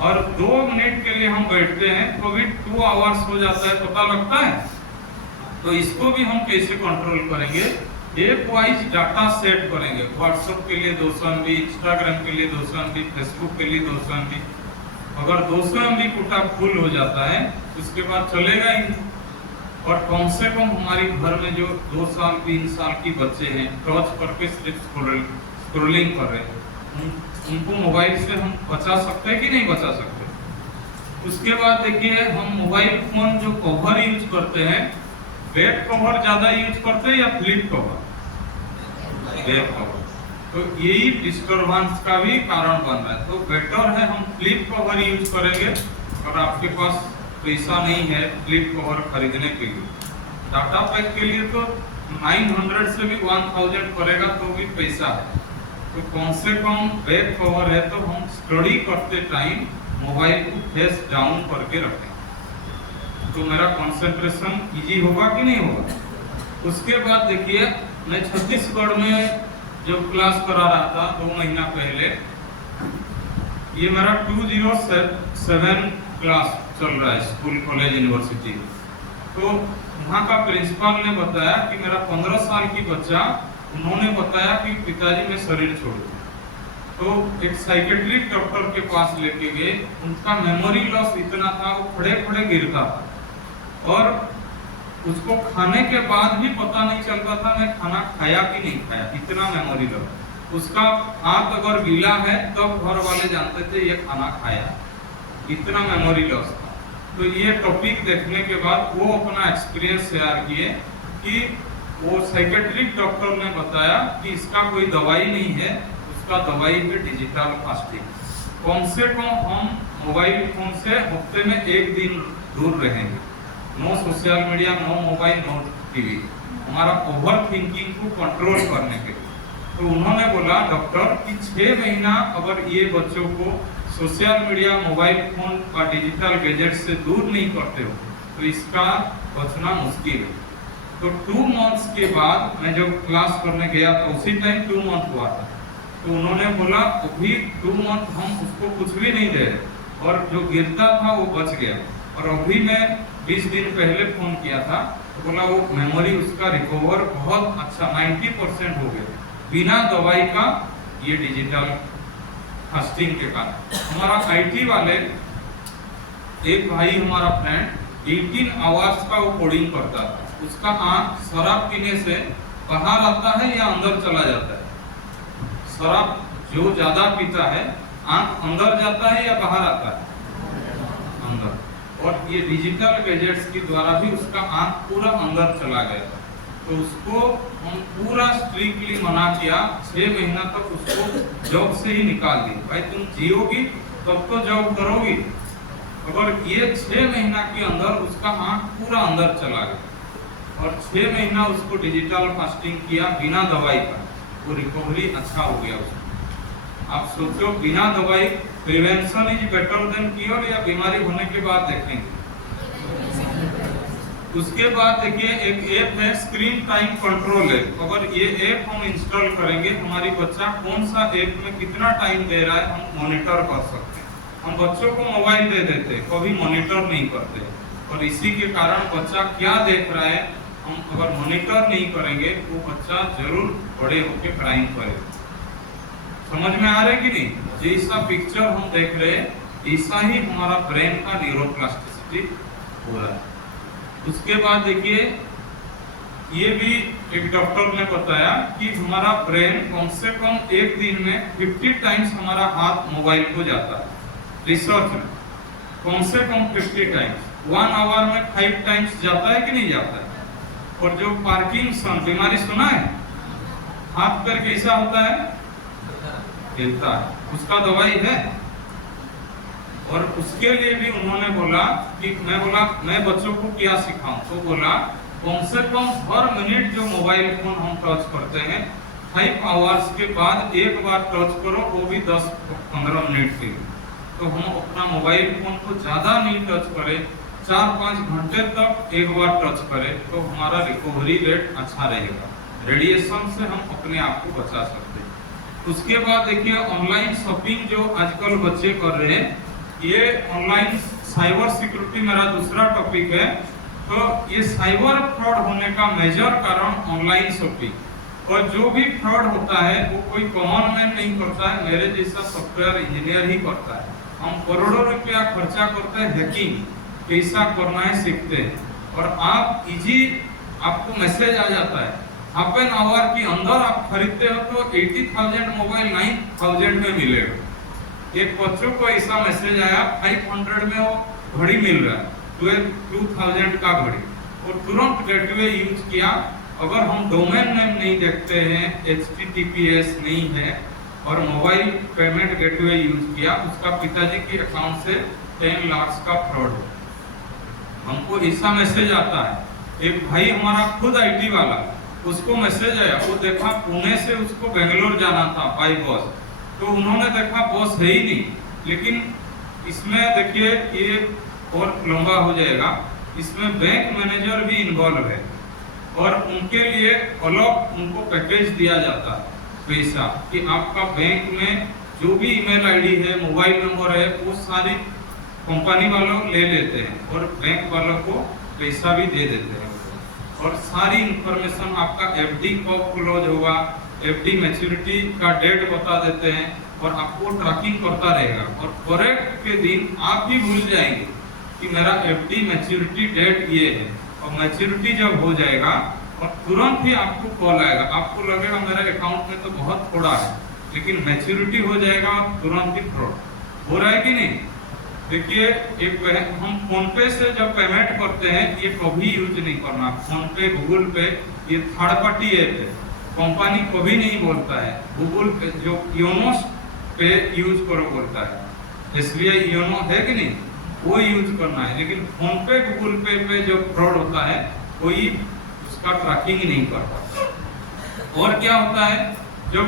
और 2 मिनट के लिए हम बैठते हैं तो भी 2 आवर्स हो जाता है, पता लगता है। तो इसको भी हम कैसे कंट्रोल करेंगे? एक वाइज डाटा सेट करेंगे। व्हाट्सएप के लिए 200 MB, इंस्टाग्राम के लिए 200 MB, फेसबुक के लिए 200 MB। अगर 200 MB कोटा फुल हो जाता है उसके बाद चलेगा ही। और कम से कम हमारे घर में जो 2 साल 3 साल की बच्चे हैं टच करके सिर्फ स्क्रोलिंग कर रहे हैं, उनको मोबाइल से हम बचा सकते हैं कि नहीं बचा सकते। उसके बाद देखिए हम मोबाइल फोन जो कवर यूज करते हैं, बैक कवर ज्यादा यूज करते हैं या फ्लिप कवर? Back cover. तो यही डिस्टरबेंस का भी कारण बन रहा है। तो बेटर है हम फ्लिप कवर यूज करेंगे। और आपके पास पैसा नहीं है फ्लिप कवर खरीदने के लिए, डाटा पैक के लिए तो 900 से भी 1000 पड़ेगा तो भी पैसा है। तो कम से कम बैक कवर है तो हम स्टडी करते टाइम मोबाइल को फेस डाउन करके रखें, तो मेरा कंसंट्रेशन इजी होगा कि नहीं होगा। उसके बाद देखिए मैं छत्तीसगढ़ में जब क्लास करा रहा था 2 महीना पहले, ये मेरा 207 क्लास चल रहा है स्कूल कॉलेज यूनिवर्सिटी। तो वहाँ का प्रिंसिपल ने बताया कि मेरा 15 साल की बच्चा, उन्होंने बताया कि पिताजी मैं शरीर छोड़ दूं। तो एक साइकेट्रिक डॉक्टर के पास लेके गए, उनका मेमोरी लॉस इतना था वो खड़े खड़े गिरता था और उसको खाने के बाद भी पता नहीं चलता था मैं खाना खाया कि नहीं खाया, इतना मेमोरी लॉस। उसका हाथ अगर गीला है तब घर वाले जानते थे ये खाना खाया, इतना मेमोरी लॉस था। तो ये टॉपिक देखने के बाद वो अपना एक्सपीरियंस शेयर किए कि वो साइकेट्रिक डॉक्टर ने बताया कि इसका कोई दवाई नहीं है, उसका दवाई है डिजिटल फास्टिंग। कम से कम हम मोबाइल फोन से हफ्ते में 1 दिन दूर रहेंगे, no social media, no mobile, no TV, हमारा ओवर थिंकिंग को कंट्रोल करने के लिए। तो उन्होंने बोला डॉक्टर कि 6 महीना अगर ये बच्चों को सोशल मीडिया, मोबाइल फोन और डिजिटल गैजेट से दूर नहीं करते हो तो इसका बचना मुश्किल है। तो 2 मंथ्स के बाद मैं जब क्लास करने गया था उसी टाइम 2 मंथ हुआ था, तो उन्होंने बोला अभी 2 मंथ हम उसको कुछ भी नहीं दे रहे और जो गिरता था वो बच गया। और अभी मैं 20 दिन पहले फोन किया था तो बोला वो मेमोरी उसका रिकवर बहुत अच्छा 90% हो गया बिना दवाई का, ये डिजिटल फास्टिंग के कारण। हमारा आईटी वाले एक भाई हमारा फ्रेंड 18 आवर्स का वो कोडिंग करता था, उसका आंख शराब पीने से बाहर आता है या अंदर चला जाता है? शराब जो ज्यादा पीता है आंख अंदर जाता है या बाहर आता है? अंदर। और ये डिजिटल गैजेट्स के द्वारा भी उसका आंख पूरा अंदर चला गया था। तो उसको हम पूरा स्ट्रिक्टली मना किया, 6 महीना तक उसको जॉब से ही निकाल दिया। भाई तुम जियोगी तब तो जॉब करोगी। अगर ये 6 महीना के अंदर उसका आंख पूरा अंदर चला गया और 6 महीना उसको डिजिटल फास्टिंग किया बिना दवाई का, वो रिकवरी अच्छा हो गया उसको। आप सोचो बिना दवाई, prevention is better than cure, या बीमारी होने के बाद देखेंगे। उसके बाद देखिए एक ऐप है स्क्रीन टाइम कंट्रोल ऐप। अगर ये ऐप हम इंस्टॉल करेंगे, हमारी बच्चा कौन सा ऐप में कितना टाइम दे रहा है हम मॉनिटर कर सकते हैं। हम बच्चों को मोबाइल दे देते, कभी मॉनिटर नहीं करते, और इसी के कारण बच्चा क्या देख रहा है हम अगर मॉनिटर नहीं करेंगे वो बच्चा जरूर बड़े होकर क्राइम करेगा। समझ में आ रहा है कि नहीं? जैसा पिक्चर हम देख रहे हैं ऐसा ही हमारा ब्रेन का न्यूरोप्लास्टिसिटी हो रहा है। उसके बाद देखिए ये भी एक डॉक्टर ने बताया कि हमारा ब्रेन कम से कम एक दिन में 50 टाइम्स हमारा हाथ मोबाइल को जाता है। रिसर्च में कम से कम 50 टाइम्स, 1 आवर में 5 टाइम्स जाता है कि नहीं जाता है। और जो पार्किंसन बीमारी सुना है, हाथ पैर कैसा होता है, हिलता है, उसका दवाई है। और उसके लिए भी उन्होंने बोला कि मैं बच्चों को क्या सिखाऊं, तो बोला कम से कम हर मिनट जो मोबाइल फोन हम टच करते हैं 5 आवर्स के बाद एक बार टच करो, वो भी 10-15 मिनट के लिए। तो हम अपना मोबाइल फोन को ज्यादा नहीं टच करें, 4-5 घंटे तक एक बार टच करें तो हमारा रिकवरी रेट अच्छा रहेगा। रेडिएशन से हम अपने आप को बचा सकते हैं। उसके बाद देखिए ऑनलाइन शॉपिंग जो आजकल बच्चे कर रहे हैं, ये ऑनलाइन साइबर सिक्योरिटी मेरा दूसरा टॉपिक है। तो ये साइबर फ्रॉड होने का मेजर कारण ऑनलाइन शॉपिंग। और जो भी फ्रॉड होता है वो कोई कॉमन मैन नहीं करता है, मेरे जैसा सॉफ्टवेयर इंजीनियर ही करता है। हम करोड़ों रुपया खर्चा करते हैं, हैकिंग कैसा करना है सीखते हैं। और आप इजी आपको मैसेज आ जाता है हाफ एन आवर के अंदर आप खरीदते हो तो 80,000 मोबाइल 9,000 में मिलेगा। एक बच्चों को ऐसा मैसेज आया 500 में वो घड़ी मिल रहा है 2,000 का घड़ी, और तुरंत गेटवे यूज किया। अगर हम डोमेन नेम नहीं देखते हैं, HTTPS नहीं है और मोबाइल पेमेंट गेटवे यूज किया, उसका पिताजी के अकाउंट से 10 लाख का फ्रॉड है। हमको ऐसा मैसेज आता है। एक भाई हमारा खुद IT वाला, उसको मैसेज आया, वो देखा पुणे से उसको बेंगलोर जाना था बाई बस, तो उन्होंने देखा बस है ही नहीं। लेकिन इसमें देखिए ये और लंबा हो जाएगा, इसमें बैंक मैनेजर भी इन्वॉल्व है और उनके लिए अलग उनको पैकेज दिया जाता है पैसा कि आपका बैंक में जो भी ईमेल आईडी है, मोबाइल नंबर है, वो सारी कंपनी वालों ले लेते हैं और बैंक वालों को पैसा भी दे देते हैं और सारी इंफॉर्मेशन आपका FD कब क्लोज होगा, FD मैच्योरिटी का डेट बता देते हैं और आपको ट्रैकिंग करता रहेगा और करेक्ट के दिन आप भी भूल जाएंगे कि मेरा FD मैच्योरिटी डेट ये है, और मैच्योरिटी जब हो जाएगा और तुरंत ही आपको कॉल आएगा। आपको लगेगा मेरे अकाउंट में तो बहुत थोड़ा है, लेकिन मैच्योरिटी हो जाएगा और तुरंत ही फ्रॉड हो रहा है कि नहीं। देखिए एक हम फोन पे से जब पेमेंट करते हैं, ये कभी यूज नहीं करना। फोन पे, गूगल पे ये थर्ड पार्टी ऐप है, कंपनी कभी नहीं बोलता है। गूगल पे जो योनो पे यूज करो बोलता है, SBI योनो है कि नहीं, वो यूज करना है। लेकिन फोन पे, गूगल पे जो फ्रॉड होता है कोई उसका ट्रैकिंग ही नहीं करता। और क्या होता है, जब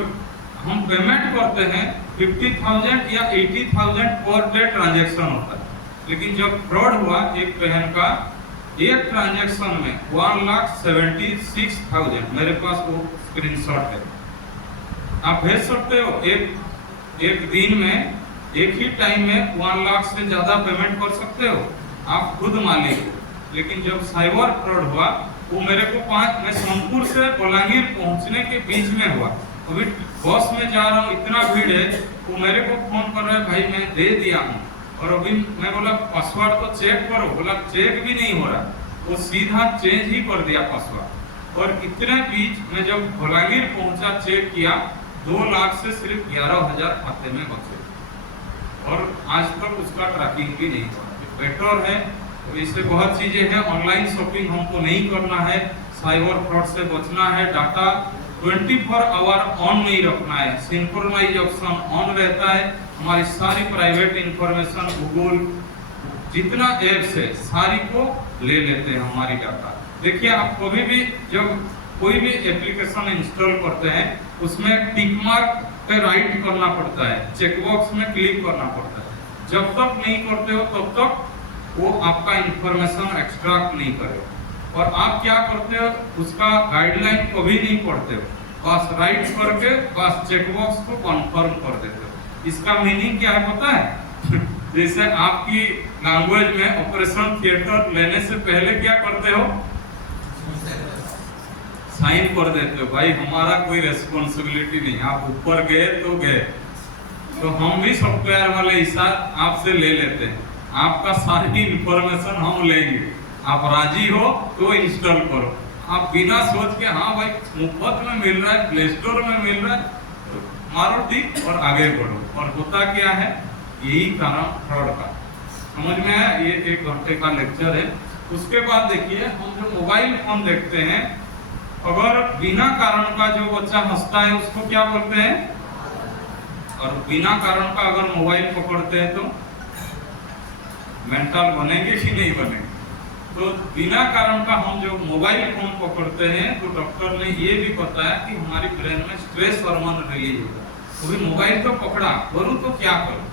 हम पेमेंट करते हैं 50,000 या 80,000 पर डे ट्रांजैक्शन होता है, लेकिन जब फ्रॉड हुआ एक बहन का एक ट्रांजैक्शन में 1,76,000, मेरे पास वो स्क्रीनशॉट है, आप भेज सकते हो। एक दिन में एक ही टाइम में 1 लाख से ज्यादा पेमेंट कर सकते हो, आप खुद मालिक हो। लेकिन जब साइबर फ्रॉड हुआ वो मेरे को मैं सोनपुर से बलांगीर पहुंचने के बीच में हुआ, अभी बस में जा रहा हूँ, इतना भीड़ है, वो मेरे को फोन कर रहा है, भाई मैं दे दिया हूँ, और अभी मैं बोला पासवर्ड तो चेक करो, बोला चेक भी नहीं हो रहा, वो सीधा चेंज ही कर दिया पासवर्ड। और इतने बीच में जब बलांगीर पहुंचा, चेक किया 2 लाख से सिर्फ 11,000 खाते में बचे और आज तक उसका ट्रैकिंग भी नहीं हुआ। बेटर है, तो इससे बहुत चीजें हैं। ऑनलाइन शॉपिंग हमको नहीं करना है, साइबर फ्रॉड से बचना है, डाटा 24 आवर ऑन नहीं रखना है, सिंक्रोनाइजेशन ऑन रहता है। हमारी सारी प्राइवेट इंफॉर्मेशन गूगल जितना एप्स है सारी को ले लेते हैं हमारी डाटा। देखिए आप कभी भी जब कोई भी एप्लीकेशन इंस्टॉल करते हैं उसमें टिक मार्क पे राइट करना पड़ता है, चेकबॉक्स में क्लिक करना पड़ता है। जब तक नहीं करते हो तब तक वो आपका इंफॉर्मेशन एक्सट्रैक्ट नहीं करेगा। और आप क्या करते हो, उसका गाइडलाइन कभी नहीं पढ़ते हो, बस राइट करके बस चेकबॉक्स को कंफर्म कर देते हो। इसका मीनिंग क्या है पता है? जैसे आपकी लैंग्वेज में ऑपरेशन थिएटर लेने से पहले क्या करते हो, साइन कर देते हो, भाई हमारा कोई रेस्पॉन्सिबिलिटी नहीं, आप ऊपर गए तो गए। तो हम भी सॉफ्टवेयर वाले हिस्सा आपसे ले लेते हैं, आपका सारी इंफॉर्मेशन हम लेंगे, आप राजी हो तो इंस्टॉल करो। आप बिना सोच के हाँ भाई मुफ्त में मिल रहा है, प्ले स्टोर में मिल रहा है, तो मारो टिक और आगे बढ़ो। और होता क्या है, यही कारण फ्रॉड का। समझ में आया? ये 1 घंटे का लेक्चर है। उसके बाद देखिए हम जो मोबाइल फोन देखते हैं, अगर बिना कारण का जो बच्चा हंसता है उसको क्या बोलते हैं, और बिना कारण का अगर मोबाइल पकड़ते हैं तो मेंटल बनेंगे कि नहीं बनेंगे। तो बिना कारण का हम जो मोबाइल फोन पकड़ते हैं तो डॉक्टर ने ये भी बताया कि हमारी ब्रेन में स्ट्रेस हार्मोन रिलीज होगा। तो भी मोबाइल तो पकड़ा, करूँ तो क्या करूँ,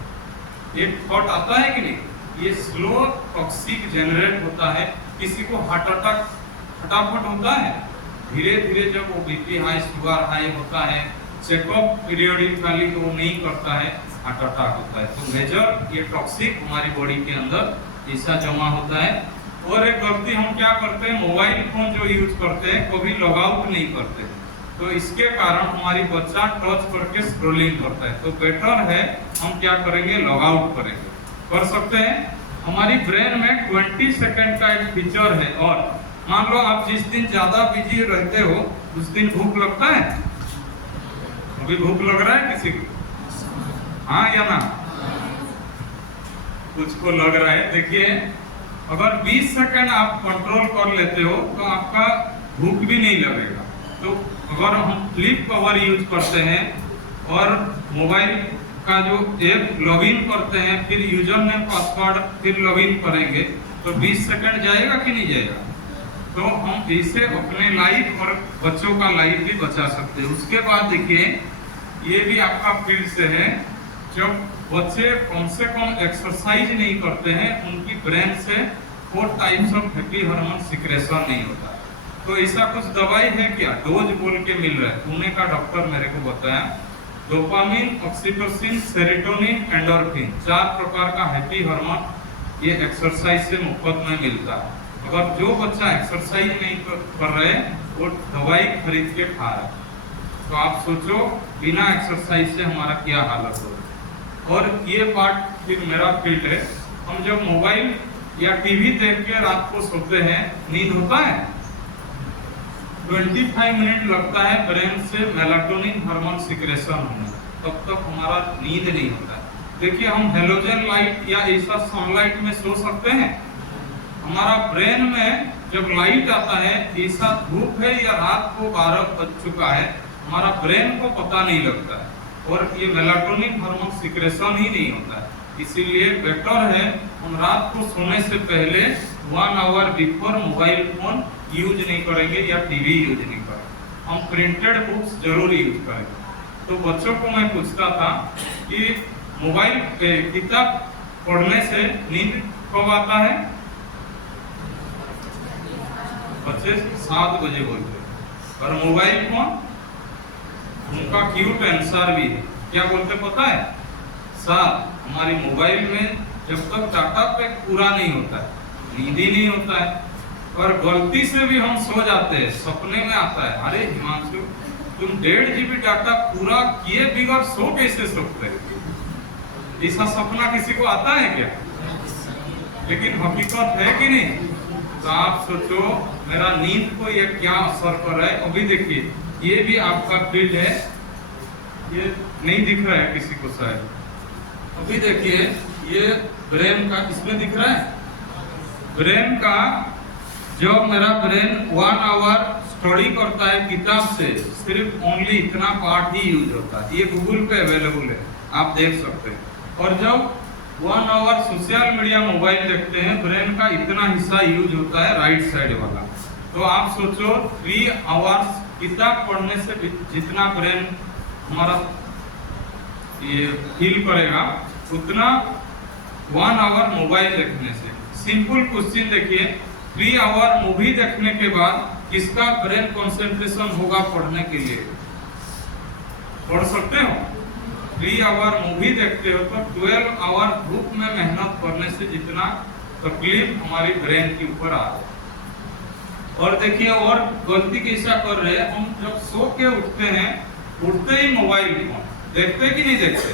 एक थॉट आता है कि नहीं। ये स्लो टॉक्सिक जनरेट होता है, किसी को हार्ट अटैक फटाफट होता है, धीरे धीरे जब वो बीपी हाई, शुगर हाई होता है, चेकअप पीरियडिकली वो नहीं करता है, हार्ट अटैक होता है। तो मेजर ये टॉक्सिक हमारी बॉडी के अंदर ऐसा जमा होता है। और एक गलती हम क्या करते हैं, मोबाइल फोन जो यूज करते हैं कभी लॉग आउट नहीं करते, तो इसके कारण हमारी बच्चा टच करके स्क्रॉलिंग करता है। तो बेटर है हम क्या करेंगे, लॉग आउट करेंगे। कर सकते हैं हमारी ब्रेन में 20 सेकंड का एक फीचर है। और मान लो आप जिस दिन ज्यादा बिजी रहते हो उस दिन भूख लगता है? अभी भूख लग रहा है किसी को? हाँ या ना? कुछ को लग रहा है। देखिए, अगर 20 सेकंड आप कंट्रोल कर लेते हो तो आपका भूख भी नहीं लगेगा। तो अगर हम फ्लिप कवर यूज करते हैं और मोबाइल का जो ऐप लॉगिन करते हैं, फिर यूजर नेम पासवर्ड फिर लॉगिन करेंगे, तो 20 सेकंड जाएगा कि नहीं जाएगा? तो हम इससे अपने लाइफ और बच्चों का लाइफ भी बचा सकते हैं। उसके बाद देखिए, ये भी आपका फील्ड से है, जब बच्चे कम से कम एक्सरसाइज नहीं करते हैं, उनकी ब्रेन से 4 types of happy hormone secretion नहीं होता। तो ऐसा कुछ दवाई है क्या? डोज बोल के मिल रहा है, पुणे का डॉक्टर मेरे को बताया। डोपामिन, ऑक्सीटोसिन, सेरोटोनिन, एंडोर्फिन, 4 प्रकार का हैप्पी हार्मोन ये एक्सरसाइज से मुफ्त में मिलता है। अगर जो बच्चा एक्सरसाइज नहीं कर रहे वो दवाई खरीद के खा रहा है, तो आप सोचो बिना एक्सरसाइज से हमारा क्या हालत हो। और ये पार्ट फिर मेरा फील्ड है। हम जब मोबाइल या टीवी देख के रात को सोते हैं, नींद होता है? 25 मिनट लगता है ब्रेन से मेलाटोनिन हार्मोन सिक्रेशन होने, तब तक हमारा नींद नहीं होता है। देखिए, हम हेलोजन लाइट या ऐसा सनलाइट में सो सकते हैं? हमारा ब्रेन में जब लाइट आता है, ऐसा धूप है या रात को 12 बज चुका है, हमारा ब्रेन को पता नहीं लगता है और ये मेलाटोनिन हार्मोन सिक्रेशन ही नहीं होता है। इसीलिए बेटर है हम रात को सोने से पहले 1 hour before mobile phone use नहीं करेंगे या टीवी यूज नहीं करेंगे। हम प्रिंटेड बुक्स जरूर यूज करेंगे। तो बच्चों को मैं पूछता था कि मोबाइल पे किताब पढ़ने से नींद कब आता है? बच्चे 7 बजे बोलते हैं। और मोबाइल फोन, उनका क्यूट आंसर भी है, क्या बोलते पता है? 7। हमारी मोबाइल में जब तक डाटा पैक पूरा नहीं होता है, नींद ही नहीं होता है। और गलती से भी हम सो जाते हैं, सपने में आता है, अरे हिमांशु तुम 1.5 GB डाटा पूरा किए बिगड़ सो कैसे सकते हो? ऐसा सपना किसी को आता है क्या? लेकिन हकीकत है कि नहीं? तो आप सोचो मेरा नींद को ये क्या असर कर रहा है। अभी देखिए, ये भी आपका फील्ड है, ये नहीं दिख रहा है किसी को शायद। अभी देखिए, ये ब्रेन का, इसमें दिख रहा है ब्रेन का। जब मेरा ब्रेन 1 आवर स्टडी करता है किताब से, सिर्फ ओनली इतना पार्ट ही यूज होता है। ये गूगल पे अवेलेबल है, आप देख सकते हैं। और जब 1 आवर सोशल मीडिया मोबाइल देखते हैं, ब्रेन का इतना हिस्सा यूज होता है, राइट साइड वाला। तो आप सोचो 3 आवर्स किताब पढ़ने से जितना ब्रेन हमारा ये फील करेगा, उतना 1 आवर मोबाइल देखने से। सिंपल क्वेश्चन देखिए, 3 आवर मूवी देखने के बाद किसका ब्रेन कंसंट्रेशन होगा पढ़ने के लिए? पढ़ सकते हो? 3 आवर मूवी देखते हो तो 12 आवर धूप में मेहनत करने से जितना तकलीफ हमारी ब्रेन के ऊपर आ रहा है। और देखिए, और गलती कैसा कर रहे हैं हम, जब सो के उठते हैं, उठते ही मोबाइल फोन देखते कि नहीं देखते?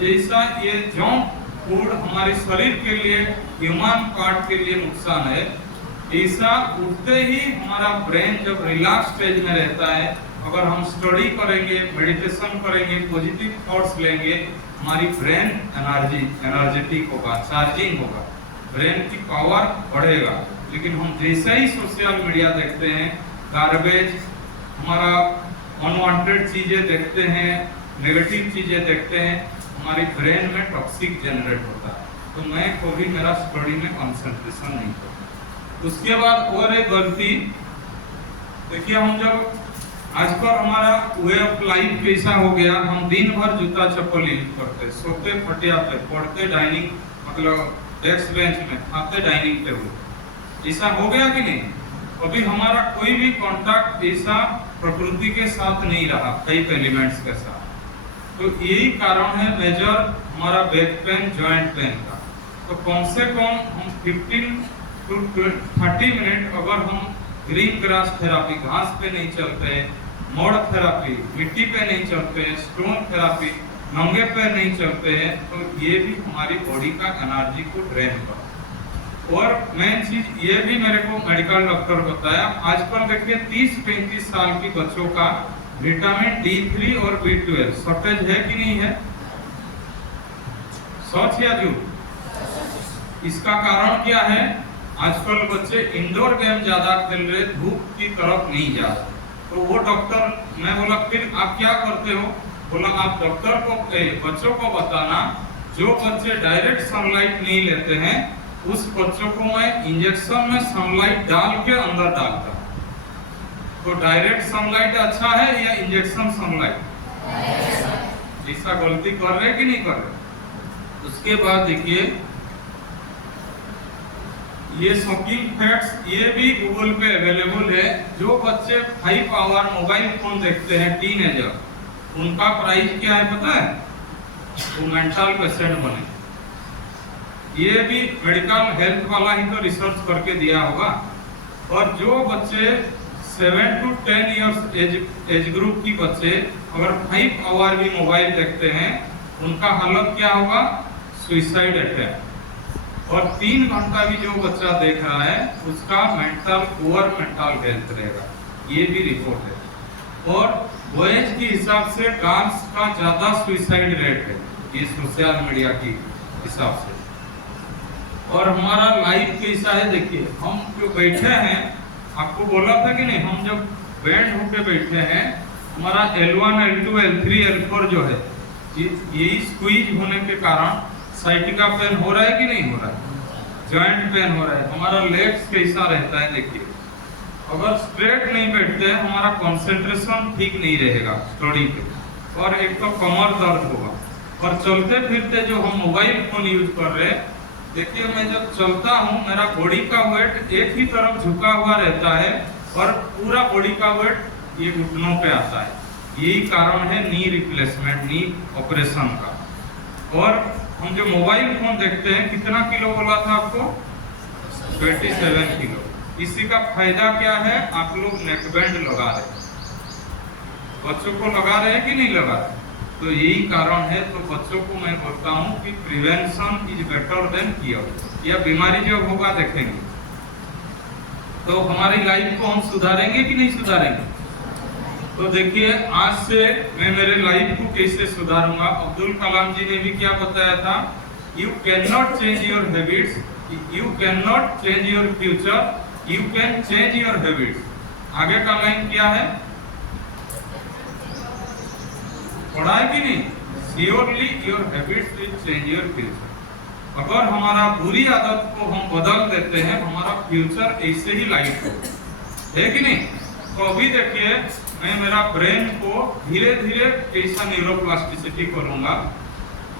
जैसा ये जंक फूड हमारे शरीर के लिए, ह्यूमन पार्ट के लिए नुकसान है, ऐसा उठते ही हमारा ब्रेन जब रिलैक्स स्टेज में रहता है, अगर हम स्टडी करेंगे, मेडिटेशन करेंगे, पॉजिटिव थॉट्स लेंगे, हमारी ब्रेन एनर्जेटिक होगा, चार्जिंग होगा, ब्रेन की पावर बढ़ेगा। लेकिन हम जैसे ही सोशल मीडिया देखते हैं, गार्बेज, हमारा अनवांटेड चीजें देखते हैं, नेगेटिव चीजें देखते हैं, हमारी ब्रेन में टॉक्सिक जनरेट होता है। तो मैं कभी मेरा स्टडी में कंसंट्रेशन नहीं करता। उसके बाद और एक गलती देखिए, हम जब आजकल हमारा वे ऑफ लाइफ कैसा हो गया, हम दिन भर जूता चप्पल यूज करते, सोते फटियाते, पढ़ते डाइनिंग मतलब डेस्क बेंच में, खाते डाइनिंग टेबल, ऐसा हो गया कि नहीं? अभी हमारा कोई भी कांटेक्ट ऐसा प्रकृति के साथ नहीं रहा, कई एलिमेंट्स के साथ। तो यही कारण है मेजर हमारा बैक पेन, जॉइंट पेन का। तो कम से कम हम 15 to 30 मिनट अगर हम ग्रीन ग्रास थेरापी, घास पे नहीं चलते, मोड़ थेरापी, मिट्टी पे नहीं चलते, स्टोन थेरापी, नंगे पैर नहीं चलते हैं, तो ये भी हमारी बॉडी का एनर्जी को ड्रेन करता है। और मेन चीज ये भी मेरे को मेडिकल डॉक्टर बताया, आजकल देखिए 30-35 साल के बच्चों का विटामिन D3 और B12 शॉर्टेज है कि नहीं है? सच या झूठ? इसका कारण क्या है? आजकल बच्चे इंडोर गेम ज्यादा खेल रहे, धूप की तरफ नहीं जा रहे। तो वो डॉक्टर, मैं बोला फिर आप क्या करते हो? बोला आप डॉक्टर को बच्चों को बताना, जो बच्चे डायरेक्ट सनलाइट नहीं लेते हैं उस बच्चों को मैं इंजेक्शन में सनलाइट डाल के अंदर डालता हूं। तो डायरेक्ट सनलाइट अच्छा है या इंजेक्शन सनलाइट? ऐसा गलती कर रहे कि नहीं कर रहे? उसके बाद देखिए ये शॉकिंग फैक्ट्स, ये भी गूगल पे अवेलेबल है। जो बच्चे 5 आवर मोबाइल फोन देखते हैं टीनेजर, उनका प्राइस क्या है पता है? वो मेंटल पेशेंट बने। ये भी मेडिकल हेल्थ वाला ही तो रिसर्च करके दिया होगा। और जो बच्चे 7 to 10 इयर्स एज ग्रुप की बच्चे अगर 5 आवर भी मोबाइल देखते हैं, उनका हालत क्या होगा? Suicide attack. और 3 घंटा भी जो बच्चा देख रहा है उसका पुअर मेंटल हेल्थ रहेगा। ये भी रिपोर्ट है। और वॉयज के हिसाब से गर्ल्स का ज्यादा सुसाइड रेट है, ये सोशल मीडिया की हिसाब से। और हमारा लाइफ कैसा है देखिए, हम जो बैठे हैं, आपको बोला था कि नहीं, हम जब बैंड होके बैठे हैं, हमारा L1 L2 L3 L4 जो है, यही स्क्वीज होने के कारण साइटिका पेन हो रहा है कि नहीं हो रहा है? जॉइंट पेन हो रहा है। हमारा लेग्स कैसा रहता है देखिए, अगर स्ट्रेट नहीं बैठते हैं हमारा कंसंट्रेशन ठीक नहीं रहेगा स्टडी पे, और एक तो कमर दर्द होगा। और चलते फिरते जो हम मोबाइल फोन यूज कर रहे हैं, देखिए मैं जब चलता हूँ मेरा बॉडी का वेट एक ही तरफ झुका हुआ रहता है और पूरा बॉडी का वेट ये घुटनों पे आता है। यही कारण है नी रिप्लेसमेंट, नी ऑपरेशन का। और हम जो मोबाइल फोन देखते हैं, कितना किलो बोला था आपको? 27 किलो। इसी का फायदा क्या है? आप लोग नेक बैंड लगा रहे हैं, बच्चों को लगा रहे हैं कि नहीं लगा रहे? तो यही कारण है। तो बच्चों को मैं बोलता हूँ कि prevention is better than cure. यह बीमारी जब होगा देखेंगे तो हमारी लाइफ को हम सुधारेंगे कि नहीं सुधारेंगे? तो देखिए आज से मैं मेरे लाइफ को कैसे सुधारूंगा। अब्दुल कलाम जी ने भी क्या बताया था? You can not change your habits, you can not change your future, you can change your habits. आगे का लाइन क्या है? पढ़ा है कि नहीं? Surely your habits will change your future। अगर हमारा बुरी आदत को हम बदल देते हैं, हमारा फ्यूचर ऐसे ही लाइट हो, है कि नहीं? तो अभी देखिए मैं मेरा ब्रेन को धीरे धीरे कैसा न्यूरोप्लास्टिसिटी करूंगा।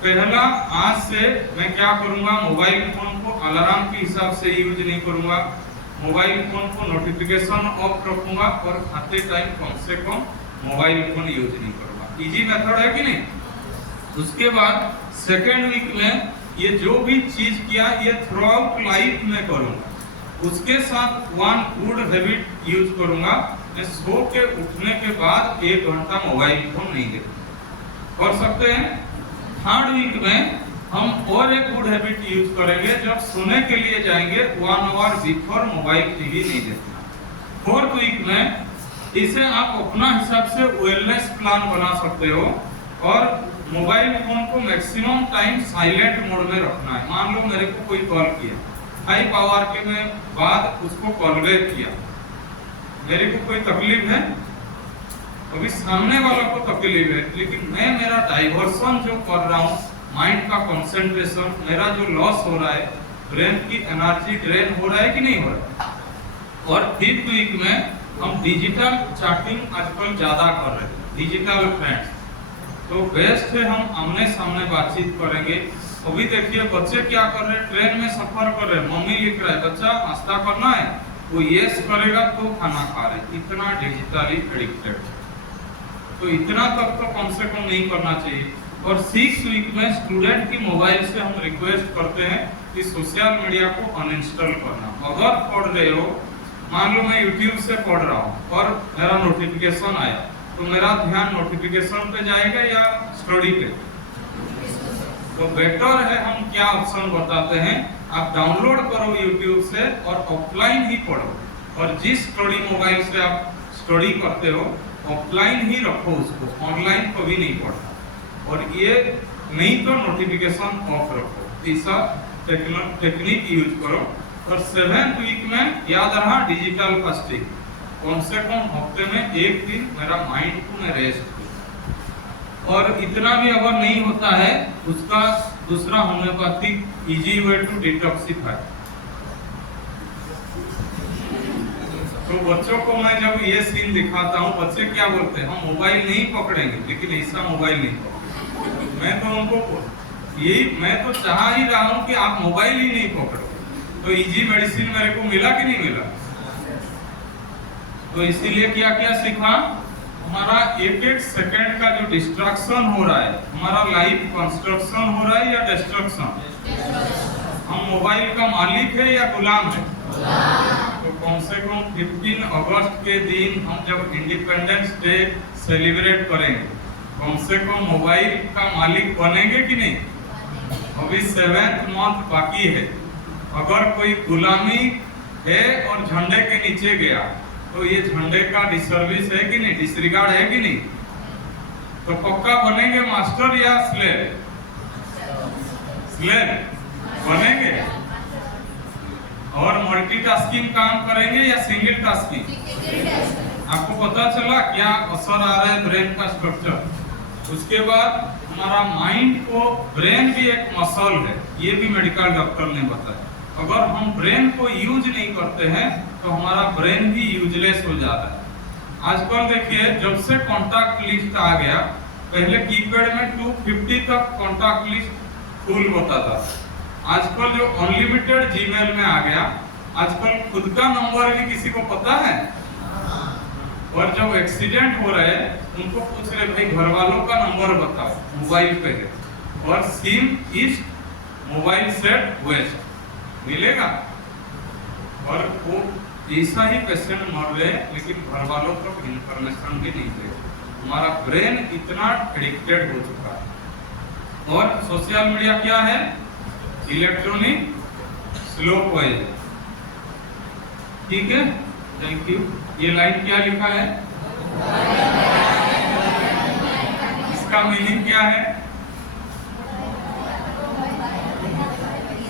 पहला, आज से मैं क्या करूंगा? मोबाइल फोन को अलार्म के हिसाब से यूज नहीं करूंगा। मोबाइल फोन को नोटिफिकेशन ऑफ रखूंगा और खाते टाइम कम से कम मोबाइल फोन यूज नहीं करूंगा। इजी मेथड है कि नहीं? उसके बाद सेकेंड वीक में ये जो भी चीज किया ये थ्रू आउट लाइफ में करूंगा। उसके साथ 1 गुड हैबिट यूज करूंगा। मैं सो के उठने के बाद 1 घंटा मोबाइल फोन नहीं देखूंगा। कर सकते हैं। थर्ड वीक में हम और एक गुड हैबिट यूज करेंगे, जब सोने के लिए जाएंगे 1 आवर बिफोर मोबाइल टीवी नहीं देखना। फोर्थ वीक में इसे आप अपना हिसाब से वेलनेस प्लान बना सकते हो और मोबाइल फोन को मैक्सिमम टाइम साइलेंट मोड में रखना है। मान लो मेरे को कोई कॉल किया, 5 आवर के में बाद उसको कॉल बैक किया, मेरे को कोई तकलीफ है? अभी सामने वाला को तकलीफ है, लेकिन मैं मेरा डाइवर्सन जो कर रहा हूँ, माइंड का कंसंट्रेशन, मेरा जो लॉस हो रहा है, ब्रेन की एनर्जी ड्रेन हो रहा है कि नहीं हो रहा है? और फिफ्थ वीक में हम डिजिटल चैटिंग आजकल ज्यादा कर रहे हैं, डिजिटल फ्रेंड्स। तो बेस्ट है हम आमने सामने बातचीत करेंगे। अभी देखिए बच्चे क्या कर रहे हैं, ट्रेन में सफर कर रहे हैं, मम्मी लिख रहा है बच्चा नाश्ता करना है, वो यस करेगा तो खाना खा रहे, इतना डिजिटली एडिक्टेड। तो इतना तक तो कम से कम नहीं करना चाहिए। और 6 वीक में स्टूडेंट की मोबाइल से हम रिक्वेस्ट करते हैं कि सोशल मीडिया को अनइंस्टॉल करना। अगर पढ़ रहे हो, मान लो मैं YouTube से पढ़ रहा हूँ और मेरा नोटिफिकेशन आया, तो मेरा ध्यान नोटिफिकेशन पे जाएगा या स्टडी पे? तो बेटर है हम क्या ऑप्शन बताते हैं, आप डाउनलोड करो YouTube से और ऑफलाइन ही पढ़ो, और जिस स्टडी मोबाइल से आप स्टडी करते हो ऑफलाइन ही रखो उसको, ऑनलाइन कभी नहीं पढ़ना। और ये नहीं तो नोटिफिकेशन ऑफ रखो, ऐसा टेक्निक यूज करो। और 7th वीक में याद रहा डिजिटल फास्टिंग, कम से कम हफ्ते में एक दिन मेरा माइंड को मैं रेस्ट दूं। और इतना भी अगर नहीं होता है, उसका दूसरा homeopathic easy way to detoxify. तो बच्चों को मैं जब ये सीन दिखाता हूँ, बच्चे क्या बोलते हैं, हम मोबाइल नहीं पकड़ेंगे, लेकिन ऐसा मोबाइल नहीं पकड़ेंगे। मैं तो उनको यही, मैं तो चाह ही रहा हूँ कि आप मोबाइल ही नहीं पकड़ो। तो इजी मेडिसिन मेरे को मिला कि नहीं मिला? तो इसीलिए क्या क्या सीखा, हमारा एक एक सेकंड का जो डिस्ट्रक्शन हो रहा है, हमारा लाइफ कंस्ट्रक्शन हो रहा है या डिस्ट्रक्शन? हम मोबाइल का मालिक है या गुलाम है? तो कम से कम 15 अगस्त के दिन हम जब इंडिपेंडेंस डे सेलिब्रेट करेंगे, कम से कम मोबाइल का मालिक बनेंगे कि नहीं? अभी 7th मंथ बाकी है। अगर कोई गुलामी है और झंडे के नीचे गया, तो ये झंडे का डिसर्विस है कि नहीं, डिसरिगार्ड है कि नहीं? तो पक्का बनेंगे मास्टर या स्लेव? स्लेव बनेंगे। और मल्टीटास्किंग काम करेंगे या सिंगल टास्किंग? आपको पता चला क्या असर आ रहा है ब्रेन का स्ट्रक्चर। उसके बाद हमारा माइंड को, ब्रेन भी एक मसल है, ये भी मेडिकल डॉक्टर ने बताया। अगर हम ब्रेन को यूज नहीं करते हैं तो हमारा ब्रेन भी यूजलेस हो जाता है। आजकल देखिए, जब से कॉन्टैक्ट लिस्ट आ गया, पहले कीपैड में 250 तक कॉन्टैक्ट लिस्ट फुल होता था। आजकल जो अनलिमिटेड जीमेल में आ गया, आजकल खुद का नंबर भी किसी को पता है। और जब एक्सीडेंट हो रहे हैं, उनको पूछ रहे भाई घर वालों का नंबर बताओ, मोबाइल पे है। और sim east, mobile set west मिलेगा। और वो ऐसा ही पेशेंट मर गए, लेकिन घर वालों तक इंफॉर्मेशन भी नहीं दे। हमारा ब्रेन इतना एडिक्टेड हो चुका है। और सोशल मीडिया क्या है? Electronic slow poison. ठीक है, थैंक यू। ये लाइन क्या लिखा है? इसका मीनिंग क्या है?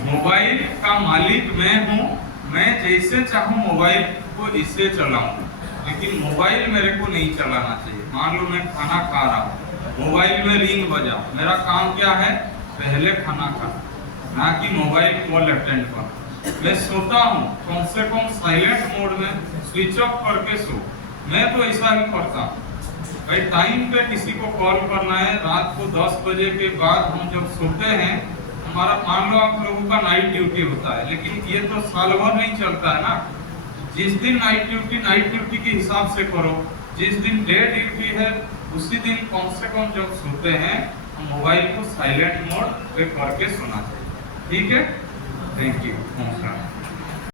मोबाइल का मालिक मैं हूँ, मैं जैसे चाहूँ मोबाइल को इससे चलाऊं, लेकिन मोबाइल मेरे को नहीं चलाना चाहिए। मान लो मैं खाना खा रहा हूँ, मोबाइल में रिंग बजा, मेरा काम क्या है? पहले खाना खाना, ना कि मोबाइल कॉल अटेंड करना। मैं सोता हूँ, कम से कम साइलेंट मोड में स्विच ऑफ करके सो। मैं तो ऐसा ही करता हूँ। भाई टाइम पे किसी को कॉल करना है, रात को 10 बजे के बाद हम जब सोते हैं, हमारा मान लो आप लोगों का नाइट ड्यूटी होता है, लेकिन ये तो साल भर नहीं चलता है ना। जिस दिन नाइट ड्यूटी के हिसाब से करो, जिस दिन डे ड्यूटी है उसी दिन कम से कम जब सोते हैं हम मोबाइल को साइलेंट मोड पे करके सोना चाहिए। ठीक है, थैंक यू, नमस्कार।